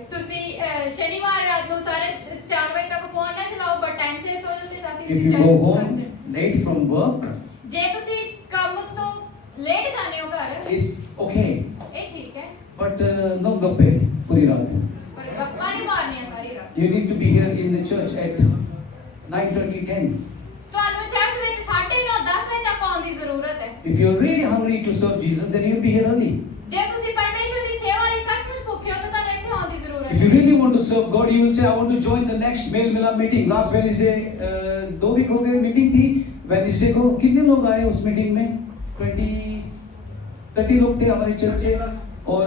ਤੁਸੀਂ ਸ਼ਨੀਵਾਰ ਰਾਤ ਨੂੰ ਸਾਰੇ 4 ਵਜੇ ਤੱਕ ਫੋਨ ਨਾ ਚਲਾਓ, ਬਟ ਟਾਈਮ ਸਿਰ ਸੋ ਜਾਂਦੇ ਤਾਂ ਕਿ If you go home late from work, ਜੇ ਤੁਸੀਂ ਕੰਮ ਤੋਂ ਲੇਟ ਜਾਂਦੇ ਹੋ ਘਰ, it's okay, ਇਹ ਠੀਕ ਹੈ, but no gappe puri raat. ਪਰ ਗੱਪਾਂ ਨਹੀਂ ਮਾਰਨੀਆਂ ਸਾਰੀ ਰਾਤ। You need to be here in the church at 9:30, 10. ਤੁਹਾਨੂੰ ਚਰਚ ਵਿੱਚ 9:30 10 ਵਜੇ ਤੱਕ ਆਉਣ ਦੀ ਜ਼ਰੂਰਤ ਹੈ। If you're really hungry to serve Jesus, then you'll be here early. ਜੇ ਤੁਸੀਂ ਪਰਮੇਸ਼ਵਰ ਦੀ ਸੇਵਾ ਲਈ ਸੱਚਮੁੱਚ ਭੁੱਖੇ ਹੋ ਤਾਂ ਤੁਹਾਨੂੰ ਇੱਥੇ ਆਉਣ ਦੀ ਜ਼ਰੂਰਤ If you ਹੈ। really want to serve God, you will say, I want to join the next Male Milan meeting. Last Wednesday, 2 week हो गए मीटिंग थी। Wednesday को कितने लोग आए उस मीटिंग में? 30 लोग थे हमारी चर्च से, और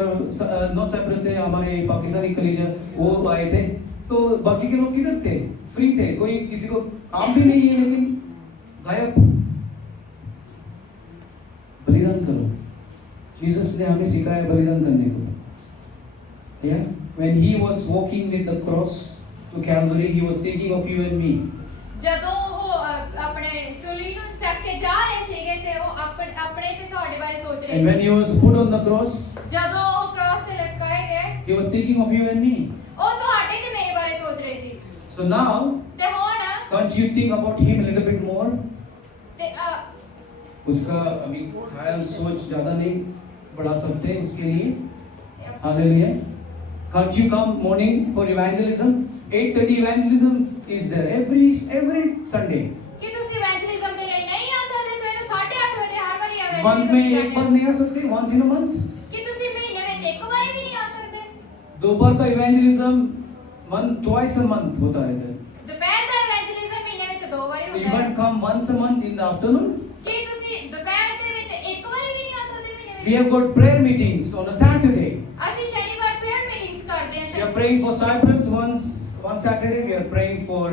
नॉर्थ साइप्रस से हमारे पाकिस्तानी कलीजा वो आए थे। तो बाकी के लोग किधर थे? फ्री थे, कोई किसी को काम भी नहीं है, लेकिन गायब। बलिदान करो। जीसस ने हमें सिखाया बलिदान करने को। Yeah, when he was walking with the cross to Calvary, he was thinking of you and me. ਜਦੋਂ ਉਹ ਆਪਣੇ ਸੂਲੀ ਨੂੰ ਚੱਕ ਕੇ ਜਾ ਰਹੇ ਸੀਗੇ ਤੇ ਉਹ ਆਪਣੇ ਤੇ ਤੁਹਾਡੇ ਬਾਰੇ ਸੋਚ ਰਹੇ And when C. he was put on the cross, ਜਦੋਂ ਉਹ ਕ੍ਰਾਸ ਤੇ ਲਟਕਾਏ ਗਏ, he was thinking of you and me. ਉਹ ਤੁਹਾਡੇ ਤੇ ਮੇਰੇ ਬਾਰੇ ਸੋਚ ਰਹੇ ਸੀ। So now, ਤੇ ਹੁਣ can't you think about him a little bit more? ਤੇ उसका अभी ख्याल सोच ज्यादा नहीं बढ़ा सकते उसके लिए। Hallelujah. Can't you come morning for evangelism? 8:30 evangelism is there every Sunday. ਕਿ ਤੁਸੀਂ ਇਵੈਂਜਲਿਜ਼ਮ ਦੇ ਲਈ ਨਹੀਂ ਆ ਸਕਦੇ ਸਵੇਰੇ 8:30 ਵਜੇ ਹਰ ਵਾਰੀ Month में एक बार नहीं आ सकते? Once in a month? ਕਿ ਤੁਸੀਂ ਮਹੀਨੇ ਵਿੱਚ ਇੱਕ ਵਾਰੀ ਵੀ ਨਹੀਂ ਆ ਸਕਦੇ? 2 बार का evangelism twice a month होता है इधर. ਦੁਪਹਿਰ ਦਾ ਇਵੈਂਜਲਿਜ਼ਮ ਮਹੀਨੇ ਵਿੱਚ 2 ਵਾਰੀ You ਹੁੰਦਾ ਹੈ। can't come once a month in the afternoon. ਕਿ ਤੁਸੀਂ ਦੁਪਹਿਰ ਦੇ ਵਿੱਚ ਇੱਕ ਵਾਰੀ ਵੀ ਨਹੀਂ ਆ ਸਕਦੇ ਮਹੀਨੇ We ਵਿੱਚ? have got prayer meetings on a Saturday. ਅਸੀਂ ਸ਼ਨੀਵਾਰ ਪ੍ਰੇਅਰ ਮੀਟਿੰਗਸ ਕਰਦੇ We ਹਾਂ। are praying for Cyprus one Saturday. We are praying for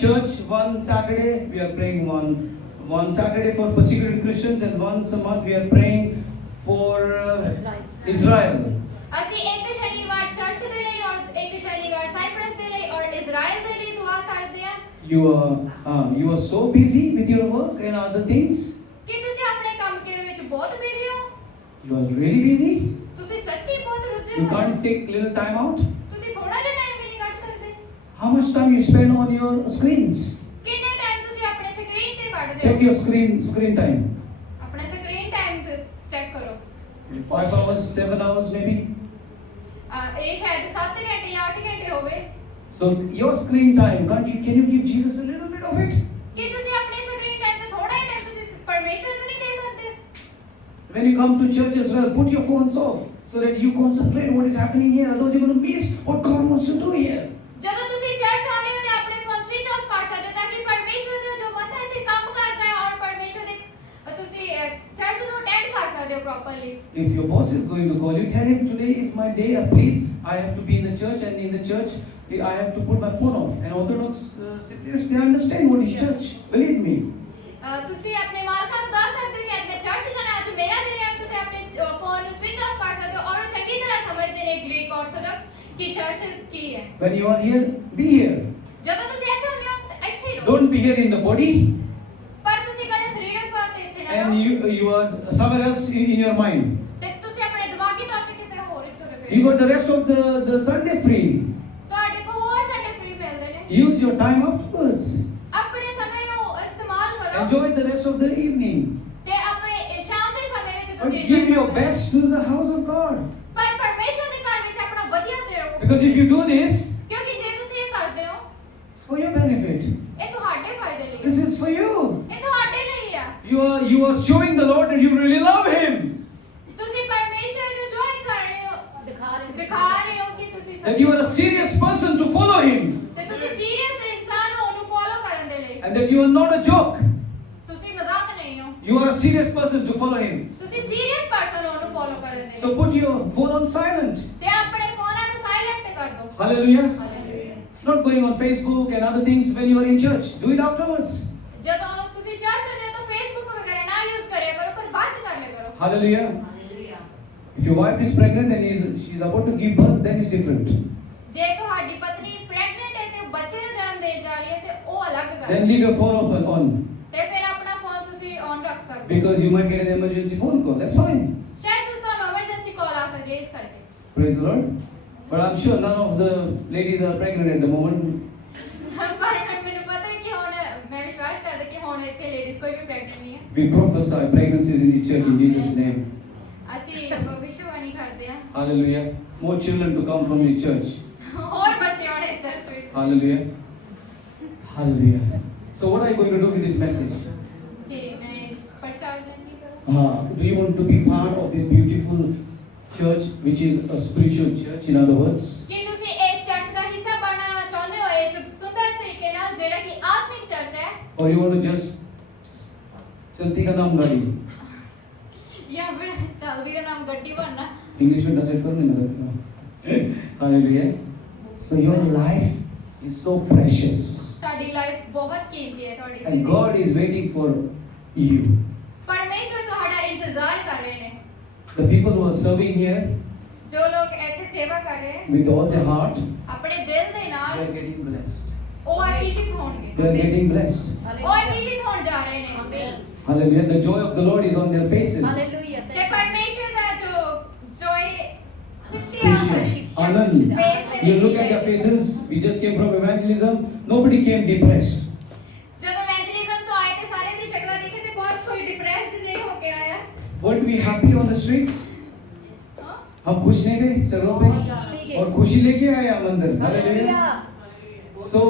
church one Saturday. We are praying one Saturday for persecuted Christians, and once a month we are praying for Israel. ਅਸੀਂ ਇੱਕ ਸ਼ਨੀਵਾਰ ਚਰਚ ਦੇ ਲਈ ਔਰ ਇੱਕ ਸ਼ਨੀਵਾਰ ਸਾਈਪ੍ਰਸ ਦੇ ਲਈ ਔਰ ਇਜ਼ਰਾਈਲ ਦੇ ਲਈ ਦੁਆ ਕਰਦੇ ਹਾਂ। You are so busy with your work and other things. ਕਿ ਤੁਸੀਂ ਆਪਣੇ ਕੰਮ ਕੇ ਵਿੱਚ ਬਹੁਤ ਬਿਜ਼ੀ ਹੋ। You are really busy. ਤੁਸੀਂ ਸੱਚੀ ਬਹੁਤ ਰੁੱਝੇ You ਹੋ। can't take little time out. ਤੁਸੀਂ ਥੋੜਾ ਜਿਹਾ ਟਾਈਮ ਵੀ ਨਹੀਂ ਕੱਢ ਸਕਦੇ। How much time you spend on your screens? ਕਿੰਨੇ ਟਾਈਮ ਤੁਸੀਂ ਆਪਣੇ ਸਕਰੀਨ ਤੇ ਕੱਢਦੇ Check ਹੋ? your screen time. ਆਪਣੇ ਸਕਰੀਨ ਟਾਈਮ ਤੇ ਚੈੱਕ ਕਰੋ। 5 hours, 7 hours maybe. ਇਹ ਸ਼ਾਇਦ 7 ਘੰਟੇ ਜਾਂ 8 ਘੰਟੇ ਹੋਵੇ। So your screen time, can you give Jesus a little bit of it? ਕਿ ਤੁਸੀਂ ਆਪਣੇ ਸਕਰੀਨ ਟਾਈਮ ਤੇ ਥੋੜਾ ਜਿਹਾ ਟਾਈਮ ਤੁਸੀਂ ਪਰਮੇਸ਼ਵਰ ਨੂੰ ਨਹੀਂ ਦੇ ਸਕਦੇ? When you come to church as well, put your phones off so that you concentrate what is happening here. Otherwise you're going to miss what God wants to do here. ਜਦੋਂ ਤੁਸੀਂ ਚਰਚ ਆਉਂਦੇ ਹੋ ਤੇ ਆਪਣੇ ਫੋਨ ਸਵਿਚ ਆਫ ਕਰ ਸਕਦੇ ਹੋ ਤਾਂ ਕਿ ਪਰਮੇਸ਼ਵਰ ਦਾ ਜੋ ਮਸਾ ਇੱਥੇ ਕੰਮ ਕਰਦਾ ਹੈ ਔਰ ਪਰਮੇਸ਼ਵਰ ਦੇ ਤੁਸੀਂ ਚਰਚ ਨੂੰ ਅਟੈਂਡ ਕਰ ਸਕਦੇ ਹੋ properly. If your boss is going to call you, tell him today is my day. Please, I have to be in the church, and in the church I have to put my phone off. And Orthodox Cypriots, they understand what is church. Believe me. ਤੁਸੀਂ ਆਪਣੇ ਮਾਲਕਾਂ ਨੂੰ ਦੱਸ ਸਕਦੇ ਹੋ ਕਿ ਅੱਜ ਮੈਂ ਚਰਚ ਜਾਣਾ, ਅੱਜ ਮੇਰਾ ਦਿਨ ਹੈ। ਤੁਸੀਂ ਆਪਣੇ ਫੋਨ ਨੂੰ ਸਵਿਚ ਆਫ ਕਰ ਸਕਦੇ ਹੋ ਔਰ ਉਹ ਚੰਗੀ ਤਰ੍ਹਾਂ ਸਮਝਦੇ ਨੇ ਗ੍ਰੀਕ ਆਰਥੋਡਾਕਸ ਕਿ ਚਰਚ ਕੀ ਹੈ। When you are here, be here. ਜਦੋਂ ਤੁਸੀਂ ਇੱਥੇ ਹੁੰਦੇ ਹੋ ਤਾਂ ਇੱਥੇ ਹੀ ਰਹੋ। Don't be here in the body, ਪਰ ਤੁਸੀਂ ਕਦੇ ਸਰੀਰਕ ਤੌਰ ਤੇ ਇੱਥੇ ਨਾ and ਰਹੋ you are somewhere else in your mind. ਤੇ ਤੁਸੀਂ ਆਪਣੇ ਦਿਮਾਗੀ ਤੌਰ ਤੇ ਕਿਸੇ ਹੋਰ ਇੱਕ ਤੁਰੇ You ਫਿਰੋ। got the rest of the Sunday free. ਤੁਹਾਡੇ ਕੋਲ ਹੋਰ ਸੰਡੇ ਫ੍ਰੀ ਮਿਲਦੇ ਨੇ। Use your time afterwards. ਆਪਣੇ ਸਮੇਂ ਨੂੰ ਇਸਤੇਮਾਲ ਕਰੋ Enjoy the rest of the evening. ਤੇ ਆਪਣੇ ਸ਼ਾਮ ਦੇ ਸਮੇਂ ਵਿੱਚ But ਤੁਸੀਂ give your enjoy ਕਰੋ। best to the house of God. ਪਰ ਪਰਮੇਸ਼ਵਰ ਦੇ ਘਰ ਵਿੱਚ ਆਪਣਾ ਵਧੀਆ ਦਿਓ Because if you do this, ਕਿਉਂਕਿ ਜੇ ਤੁਸੀਂ ਇਹ ਕਰਦੇ ਹੋ it's for your benefit. ਇਹ ਤੁਹਾਡੇ ਫਾਇਦੇ ਲਈ This ਹੈ। is for you. ਇਹ ਤੁਹਾਡੇ ਲਈ ਆ। You are showing the Lord that you really love Him. ਤੁਸੀਂ ਪਰਮੇਸ਼ਵਰ ਨੂੰ ਜੋਇਨ ਕਰ ਰਹੇ ਹੋ, ਦਿਖਾ ਰਹੇ ਹੋ ਕਿ ਤੁਸੀਂ That you are a serious person to follow Him. ਤੇ ਤੁਸੀਂ ਸੀਰੀਅਸ ਇਨਸਾਨ ਹੋ ਉਹਨੂੰ ਫੋਲੋ ਕਰਨ ਦੇ ਲਈ। And that you are not a joke. ਤੁਸੀਂ ਮਜ਼ਾਕ ਨਹੀਂ ਹੋ। You are a serious person to follow Him. ਤੁਸੀਂ ਸੀਰੀਅਸ ਪਰਸਨ ਹੋ ਉਹਨੂੰ ਫੋਲੋ ਕਰਨ ਦੇ So ਲਈ। put your phone on silent. ਤੇ ਆਪਣੇ ਫੋਨਾਂ ਨੂੰ ਸਾਇਲੈਂਟ ਕਰ ਦਿਓ। Hallelujah. Hallelujah. Not going on Facebook and other things when you are in church. Do it afterwards. ਜਦੋਂ ਤੁਸੀਂ ਚਰਚ ਹੁੰਦੇ ਹੋ ਤਾਂ कर लिया करो। Hallelujah. If your wife is pregnant and she's about to give birth, then it's different. ਜੇ ਤੁਹਾਡੀ ਪਤਨੀ ਪ੍ਰੈਗਨੈਂਟ ਹੈ ਤੇ ਬੱਚੇ ਨੂੰ ਜਨਮ ਦੇਣ ਜਾ ਰਹੀ ਹੈ ਤੇ ਉਹ ਅਲੱਗ ਗੱਲ Then ਹੈ। leave your phone on ਤੇ ਫਿਰ ਆਪਣਾ ਫੋਨ ਤੁਸੀਂ ਔਨ ਰੱਖ ਸਕਦੇ ਹੋ। because you might get an emergency phone call. That's fine. ਸ਼ਾਇਦ ਤੁਹਾਨੂੰ ਐਮਰਜੈਂਸੀ ਕਾਲ ਆ ਸਕੇ ਇਸ ਕਰਕੇ। Praise the Lord. But I'm sure none of the ladies are pregnant at the moment. ਪਰ ਮੈਨੂੰ ਪਤਾ ਹੈ ਕਿ ਹੁਣ ਮੈਂ ਵਿਸ਼ਵਾਸ ਕਰਦਾ ਕਿ ਹੁਣ ਇੱਥੇ ਲੇਡੀਜ਼ ਕੋਈ ਵੀ ਪ੍ਰੈਗਨੈਂਟ ਨਹੀਂ ਹੈ। We prophesy pregnancies in the church in Jesus' name. ਅਸੀਂ ਭਵਿੱਖਬਾਣੀ ਕਰਦੇ ਹਾਂ। Hallelujah. More children to come from the church. ਹੋਰ ਬੱਚੇ ਆਉਣੇ ਇਸ ਚਰਚ ਵਿੱਚ। Hallelujah. Hallelujah. So what are you going to do with this message? ਤੇ ਮੈਂ ਇਸ ਪ੍ਰਚਾਰ ਨਾਲ ਕੀ ਕਰਾਂ? Do you want to be part of this beautiful church, which is a spiritual church, in other words? ਕੀ ਤੁਸੀਂ ਇਸ ਚਰਚ ਦਾ ਹਿੱਸਾ ਬਣਨਾ ਚਾਹੁੰਦੇ ਹੋ ਇਸ ਸੁੰਦਰ ਤਰੀਕੇ ਨਾਲ ਜਿਹੜਾ ਕਿ ਆਤਮਿਕ ਚਰਚ ਹੈ? Or you want to just चलती का नाम गाड़ी? ਜਾਂ ਫਿਰ ਚਲਦੀ ਦਾ ਨਾਮ ਗੱਡੀ ਬਣਨਾ? English में translate करो नहीं सकता. Hallelujah. So your life is so precious, ਤੁਹਾਡੀ ਲਾਈਫ ਬਹੁਤ ਕੀਮਤੀ ਹੈ ਤੁਹਾਡੀ and ਜ਼ਿੰਦਗੀ। God is waiting for you. ਪਰਮੇਸ਼ਵਰ ਤੁਹਾਡਾ ਇੰਤਜ਼ਾਰ ਕਰ ਰਹੇ ਨੇ। The people who are serving here ਜੋ ਲੋਕ ਇੱਥੇ ਸੇਵਾ ਕਰ ਰਹੇ ਹਨ with all their heart, ਆਪਣੇ ਦਿਲ ਦੇ they ਨਾਲ are getting blessed. ਉਹ ਆਸ਼ੀਸ਼ਿਤ ਹੋਣਗੇ। They are getting blessed. ਉਹ ਆਸ਼ੀਸ਼ਿਤ ਹੋਣ ਜਾ ਰਹੇ ਨੇ। Hallelujah. The joy of the Lord is on their faces. Hallelujah ਤੇ ਪਰਮੇਸ਼ਵਰ ਦਾ ਜੋ ਜੋਏ ਖੁਸ਼ੀ खुशी, Anand. You look at their faces. We just came from evangelism. Nobody came depressed. ਜਦੋਂ evangelism ਤੋਂ ਆਏ ਤੇ ਸਾਰੇ ਦੀ ਸ਼ਕਲਾਂ ਦੇਖੇ ਤੇ ਬਹੁਤ ਕੋਈ डिप्रेस्ड नहीं होके आया। Weren't we happy on the streets? हम खुश नहीं थे सड़कों पे और खुशी लेके आए हम अंदर. Hallelujah. So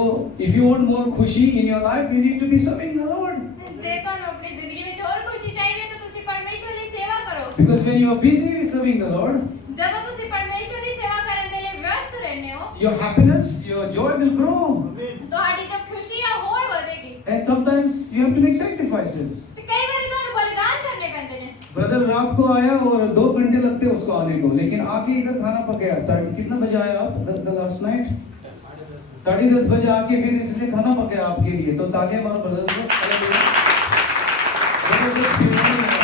if you want more खुशी in your life, you need to be serving the Lord. ਜੇ ਤੁਹਾਨੂੰ ਆਪਣੀ ਜ਼ਿੰਦਗੀ ਵਿੱਚ ਹੋਰ ਖੁਸ਼ੀ ਚਾਹੀਦੀ ਹੈ ਤਾਂ ਤੁਸੀਂ ਪਰਮੇਸ਼ਵਰ ਦੀ ਸੇਵਾ ਕਰੋ। Because when you are busy serving the Lord, ਜਦੋਂ ਤੁਸੀਂ ਪਰਮੇਸ਼ਵਰ ਦੀ ਸੇਵਾ ਕਰਨ ਦੇ ਲਈ ਵਿਅਸਤ ਰਹਿੰਦੇ ਹੋ your happiness, your joy will grow. ਤੁਹਾਡੀ ਜੋ ਖੁਸ਼ੀ ਹੈ ਹੋਰ ਵਧੇਗੀ। And sometimes you have to make sacrifices. ਤੇ ਕਈ ਵਾਰੀ ਤੁਹਾਨੂੰ ਬलिदान करने ਪੈਂਦੇ ਨੇ। ब्रदर रात को आया और 2 घंटे लगते उसको आने को, लेकिन आके इधर खाना पकाया. कितना बजे आया आप the last night? 10:30 बजे आके फिर इसने खाना पकाया आपके लिए. तो ताकि हमारा ब्रदर को जबरदस्त बिरयानी है.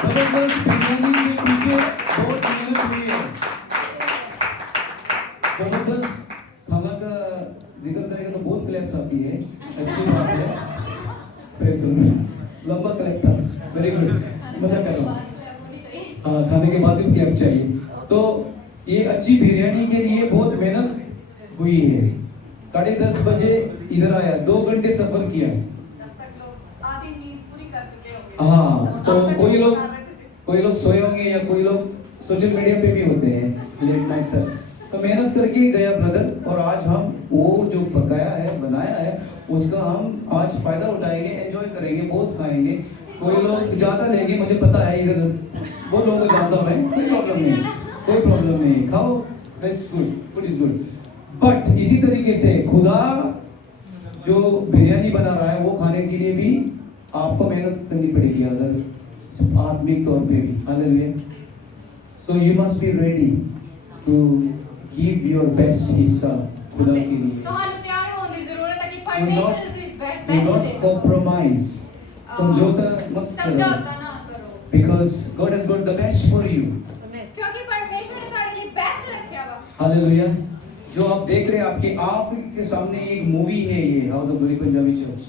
जबरदस्त बिरयानी के पीछे बहुत मेहनत हुई है. जबरदस्त खाना का जिक्र करेंगे तो बहुत क्लैप्स आती है. अच्छी बात है. Praise the Lord. लंबा क्लैप था. Very good. मजा करो. हाँ, खाने के बाद भी क्लैप चाहिए. तो ये अच्छी बिरयानी के लिए बहुत मेहनत हुई है. 10:30 बजे इधर आया, 2 घंटे सफर किया. आधी नींद पूरी कर चुके होंगे। हाँ, तो कोई लोग सोए होंगे या कोई लोग सोशल मीडिया पे भी होते हैं लेट नाइट तक. तो मेहनत करके गया ब्रदर, और आज हम वो जो पकाया है, बनाया है, उसका हम आज फायदा उठाएंगे, एंजॉय करेंगे, बहुत खाएंगे. कोई लोग ज्यादा लेंगे, मुझे पता है इधर बहुत लोगों को जानता हूँ मैं. कोई प्रॉब्लम नहीं, खाओ. That's good, food is good. But इसी तरीके से खुदा जो बिरयानी बना रहा है वो खाने के लिए भी आपको मेहनत करनी पड़ेगी, अगर आत्मिक तौर पे भी. Hallelujah. So you must be ready to give your best हिस्सा खुदा के लिए. ਤੁਹਾਨੂੰ ਤਿਆਰ ਹੋਣ ਦੀ ਜ਼ਰੂਰਤ ਹੈ ਕਿ Do ਪਰਮੇਸ਼ਵਰ not, the do best not ਦੇ। compromise. समझौता मत करो. ਸਮਝੌਤਾ ਨਾ ਕਰੋ Because God has got the best for you. ਕਿਉਂਕਿ ਪਰਮੇਸ਼ਵਰ ਨੇ ਤੁਹਾਡੇ ਲਈ ਬੈਸਟ ਰੱਖਿਆ ਵਾ। हालेलुया. जो आप देख रहे हैं आपके सामने एक मूवी है, ये house of glory Punjabi church.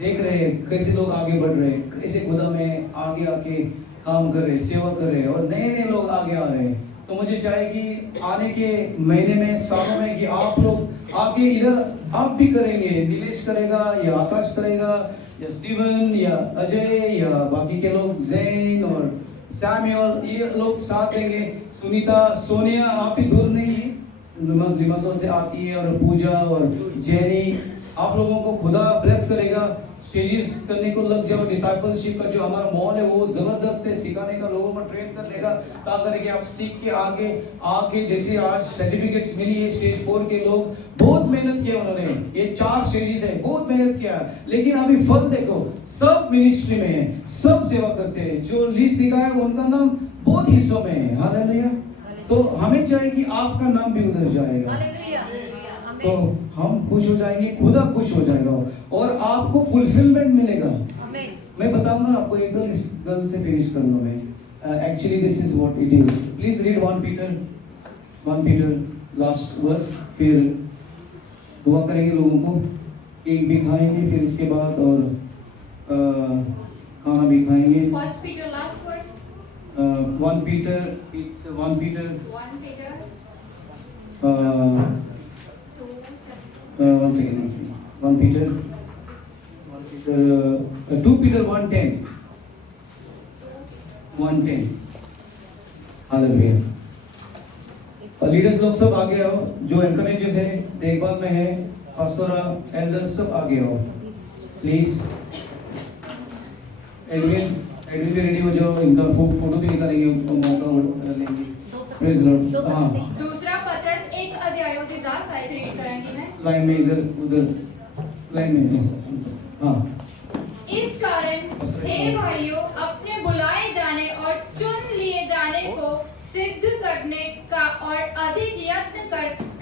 देख रहे हैं कैसे लोग आगे बढ़ रहे हैं, कैसे खुदा में आगे आके काम कर रहे हैं, सेवा कर रहे हैं, और नए नए लोग आगे आ रहे हैं. तो मुझे चाहिए कि आने के महीने में, सालों में, कि आप लोग आके इधर आप भी करेंगे. नीलेश करेगा या आकाश करेगा या स्टीवन या अजय या बाकी के लोग जैन और सैम्यूअल, ये लोग साथ देंगे. सुनीता, सोनिया, आप भी दूर नहीं है, लिमासोल से आती है, और पूजा और जेनी, आप लोगों को खुदा ब्लेस करेगा. स्टेजेस करने को लग जाओ. डिसाइपलशिप का जो हमारा माहौल है वो जबरदस्त है, सिखाने का, लोगों को ट्रेन कर देगा, ताकि कि आप सीख के आगे जैसे आज सर्टिफिकेट्स मिली है. स्टेज 4 के लोग बहुत मेहनत किया उन्होंने. ये 4 स्टेजेस है, बहुत मेहनत किया, लेकिन अभी फल देखो. सब मिनिस्ट्री में है, सब सेवा करते हैं. जो लिस्ट दिखा है उनका नाम बहुत हिस्सों में है. हालेलुया. तो हमें चाहिए कि आपका नाम भी उधर जाएगा, हालेलुया तो हम खुश हो जाएंगे, खुदा खुश हो जाएगा, और आपको फुलफिलमेंट मिलेगा. आमीन मैं बताऊंगा आपको एक गल से फिनिश करूंगा मैं. Actually this is what it is. Please read 1 Peter last verse. फिर दुआ करेंगे लोगों को, केक भी खाएंगे फिर इसके बाद और खाना भी खाएंगे. First Peter last verse. 1 Peter, it's 1 Peter. 1 Peter. One second. 1 Peter. 2 Peter 1:10. 1:10. Hallelujah. Leaders लोग सब आगे आओ, जो एंकरेजेस है, देखभाल में है, पास्टोरा, एल्डर्स सब आगे आओ प्लीज. एडविन भी रेडी हो जाओ, इनका फोटो भी निकालेंगे, मौका लेंगे. Praise Lord. हाँ, दूसरा पत्रस 1 अध्याय उसकी 10 आयत रीड करेंगी मैं. लाइन में इधर उधर लाइन में. हाँ. इस कारण हे भाइयों, अपने बुलाए जाने और चुन लिए जाने को सिद्ध करने का और अधिक यत्न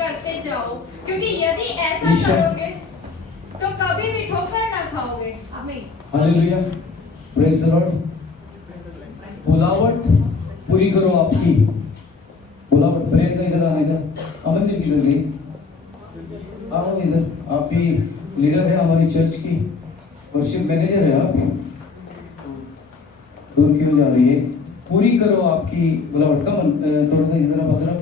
करते जाओ, क्योंकि यदि ऐसा करोगे तो कभी भी ठोकर ना खाओगे. आमीन. हालेलुया. Praise the lord. बुलावट पूरी करो आपकी. बुलावट प्रेयर का इधर आने का. अमनदीप इधर गई, आओ इधर. आप भी लीडर है हमारी चर्च की, वर्शिप मैनेजर है आप, दूर क्यों जा रही है? पूरी करो आपकी बुलावट का. थोड़ा सा इधर बसरा.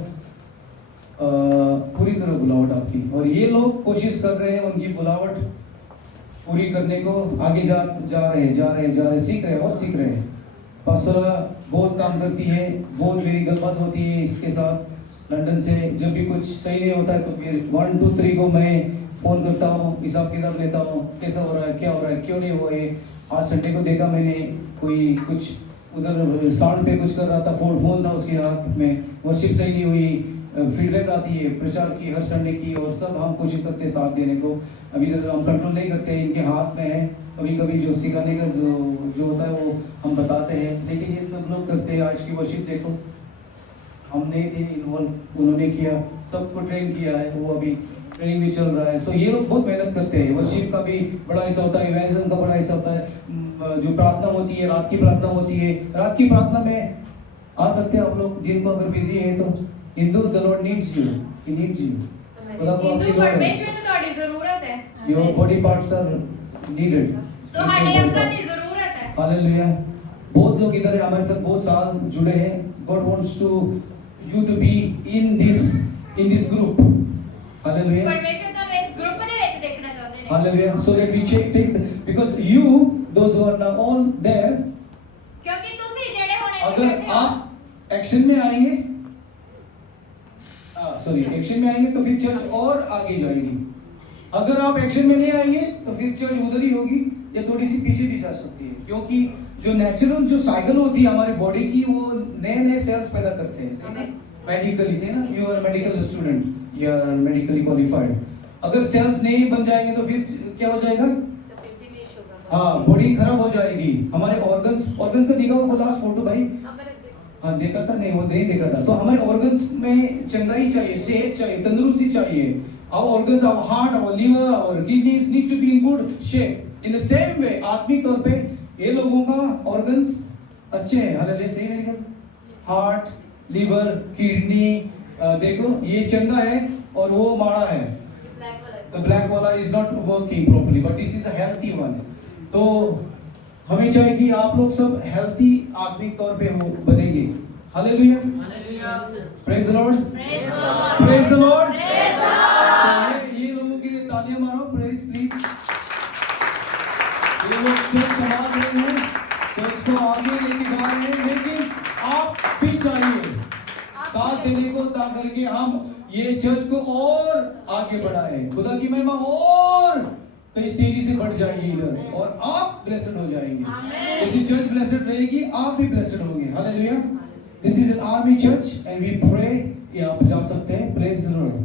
पूरी करो बुलावट आपकी. और ये लोग कोशिश कर रहे हैं उनकी बुलावट पूरी करने को. आगे जा रहे, सीख रहे हैं. पास्टोरा बहुत काम करती है, बहुत मेरी गलबात होती है इसके साथ लंदन से. जब भी कुछ सही नहीं होता है तो फिर 1 2 3 को मैं फोन करता हूँ, हिसाब किताब लेता हूँ, कैसा हो रहा है, क्या हो रहा है, क्यों नहीं हुआ है. आज संडे को देखा मैंने, कोई कुछ उधर साउंड पे कुछ कर रहा था, फोन था उसके हाथ में, वर्शिप सही नहीं हुई. फीडबैक आती है प्रचार की हर संडे की, और सब हम कोशिश करते हैं साथ देने को. अभी इधर हम कंट्रोल नहीं करते, इनके हाथ में है. कभी कभी जो सिखाने का जो होता है वो हम बताते हैं, लेकिन ये सब लोग करते हैं. आज की वर्शिप देखो, हम नहीं थे इन्वॉल्व, उन्होंने किया, सबको ट्रेन किया है. वो अभी ट्रेनिंग भी चल रहा है. सो ये लोग बहुत मेहनत करते हैं. वर्शिप का भी बड़ा हिस्सा होता है, इवेंजलिज्म का बड़ा हिस्सा होता है. जो प्रार्थना होती है, रात की प्रार्थना होती है, रात की प्रार्थना में आ सकते हैं आप लोग. दिन को अगर बिजी है तो हिंदू, the Lord needs you, he needs you. हिंदू परमेश्वर ਨੂੰ ਤੁਹਾਡੀ ਜ਼ਰੂरत है. Your body parts are needed. ਤੁਹਾਡੇ ਅੰਗਾਂ ਦੀ ਜ਼ਰੂरत है. हालेलुया. बहुत लोग इधर है, हमारे साथ बहुत साल जुड़े हैं. God wants to you to be in this group. Hallelujah. परमेश्वर ਤੁਹਾਨੂੰ ਇਸ ਗਰੁੱਪ ਦੇ ਵਿੱਚ ਦੇਖਣਾ ਚਾਹੁੰਦੇ ਨੇ. Hallelujah. So that we take because you, those who are now all there, क्योंकि ਤੁਸੀਂ ਜਿਹੜੇ ਹੁਣ ਇੱਥੇ अगर ਬੈਠੇ ਹੋ, आप एक्शन में आएंगे, एक्शन में आएंगे तो फिर चर्च और आगे जाएगी. अगर आप एक्शन में नहीं आएंगे तो फिर चर्च उधर ही होगी या थोड़ी सी पीछे भी जा सकती है. क्योंकि जो नेचुरल जो साइकिल होती है हमारी बॉडी की, वो नए सेल्स पैदा करते हैं. मेडिकली से ना, you are medical student, you are medically qualified. अगर सेल्स नहीं बन जाएंगे तो फिर क्या हो जाएगा? हाँ, बॉडी खराब हो जाएगी. हमारे ऑर्गन्स का दिखा हुआ लास्ट फोटो भाई. हाँ, देखा था? नहीं, वो नहीं देखा था. तो हमारे ऑर्गन्स में चंगाई चाहिए, सेहत चाहिए, तंदुरुस्ती चाहिए. Our organs, our heart, our liver, our kidneys need to be in good shape. In the same way, आत्मिक तौर पे ये लोगों का ऑर्गन्स अच्छे हैं. हालेलुया. सही है मेरी? हार्ट, लिवर, किडनी, देखो ये चंगा है और वो माड़ा है. The black वाला is not working properly, but this is a healthy one. तो हमें चाहिए कि आप लोग सब हेल्थी आत्मिक तौर पे हो बनेंगे. Hallelujah. Praise the Lord. Praise the Lord. ये लोगों के लिए तालियां मारो. Praise please. ये लोग चर्च संभाल रहे हैं, चर्च को आगे लेके जा रहे हैं, लेकिन आप भी चाहिए साथ देने को, ताकि करके हम ये चर्च को और आगे बढ़ाएं. खुदा की महिमा और तेजी से बढ़ जाएगी इधर, और आप ब्लेस्ड हो जाएंगे. जैसे चर्च ब्लेस्ड रहेगी, आप भी ब्लेस्ड होंगे. Hallelujah. This is an army church and we pray. ये आप जा सकते हैं. Praise the Lord.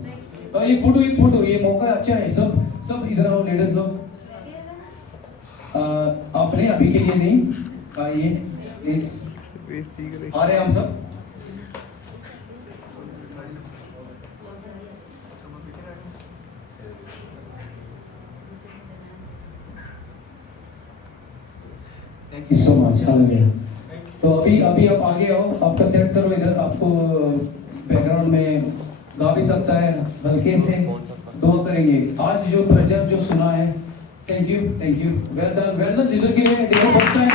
एक फोटो, ये मौका अच्छा है. सब इधर आओ लीडर्स लोग. आपने अभी के लिए नहीं आइए प्लीज. आ रहे हैं हम सब. Thank you so much, hallelujah. तो अभी आप आगे आओ, आपका सेट करो इधर, आपको बैकग्राउंड में गा भी सकता है, हल्के से दुआ करेंगे। आज जो प्रजर जो सुना है, thank you, well done Jesus के लिए। देखो फर्स्ट टाइम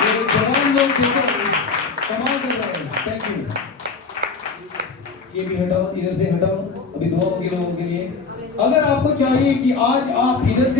ये जवान लोग देखो कमाल कर रहे हैं, थैंक यू। ये भी हटाओ, इधर से हटाओ, अभी दुआ होगी लोगों के लिए। अगर आपको चाहिए कि आज आप इधर से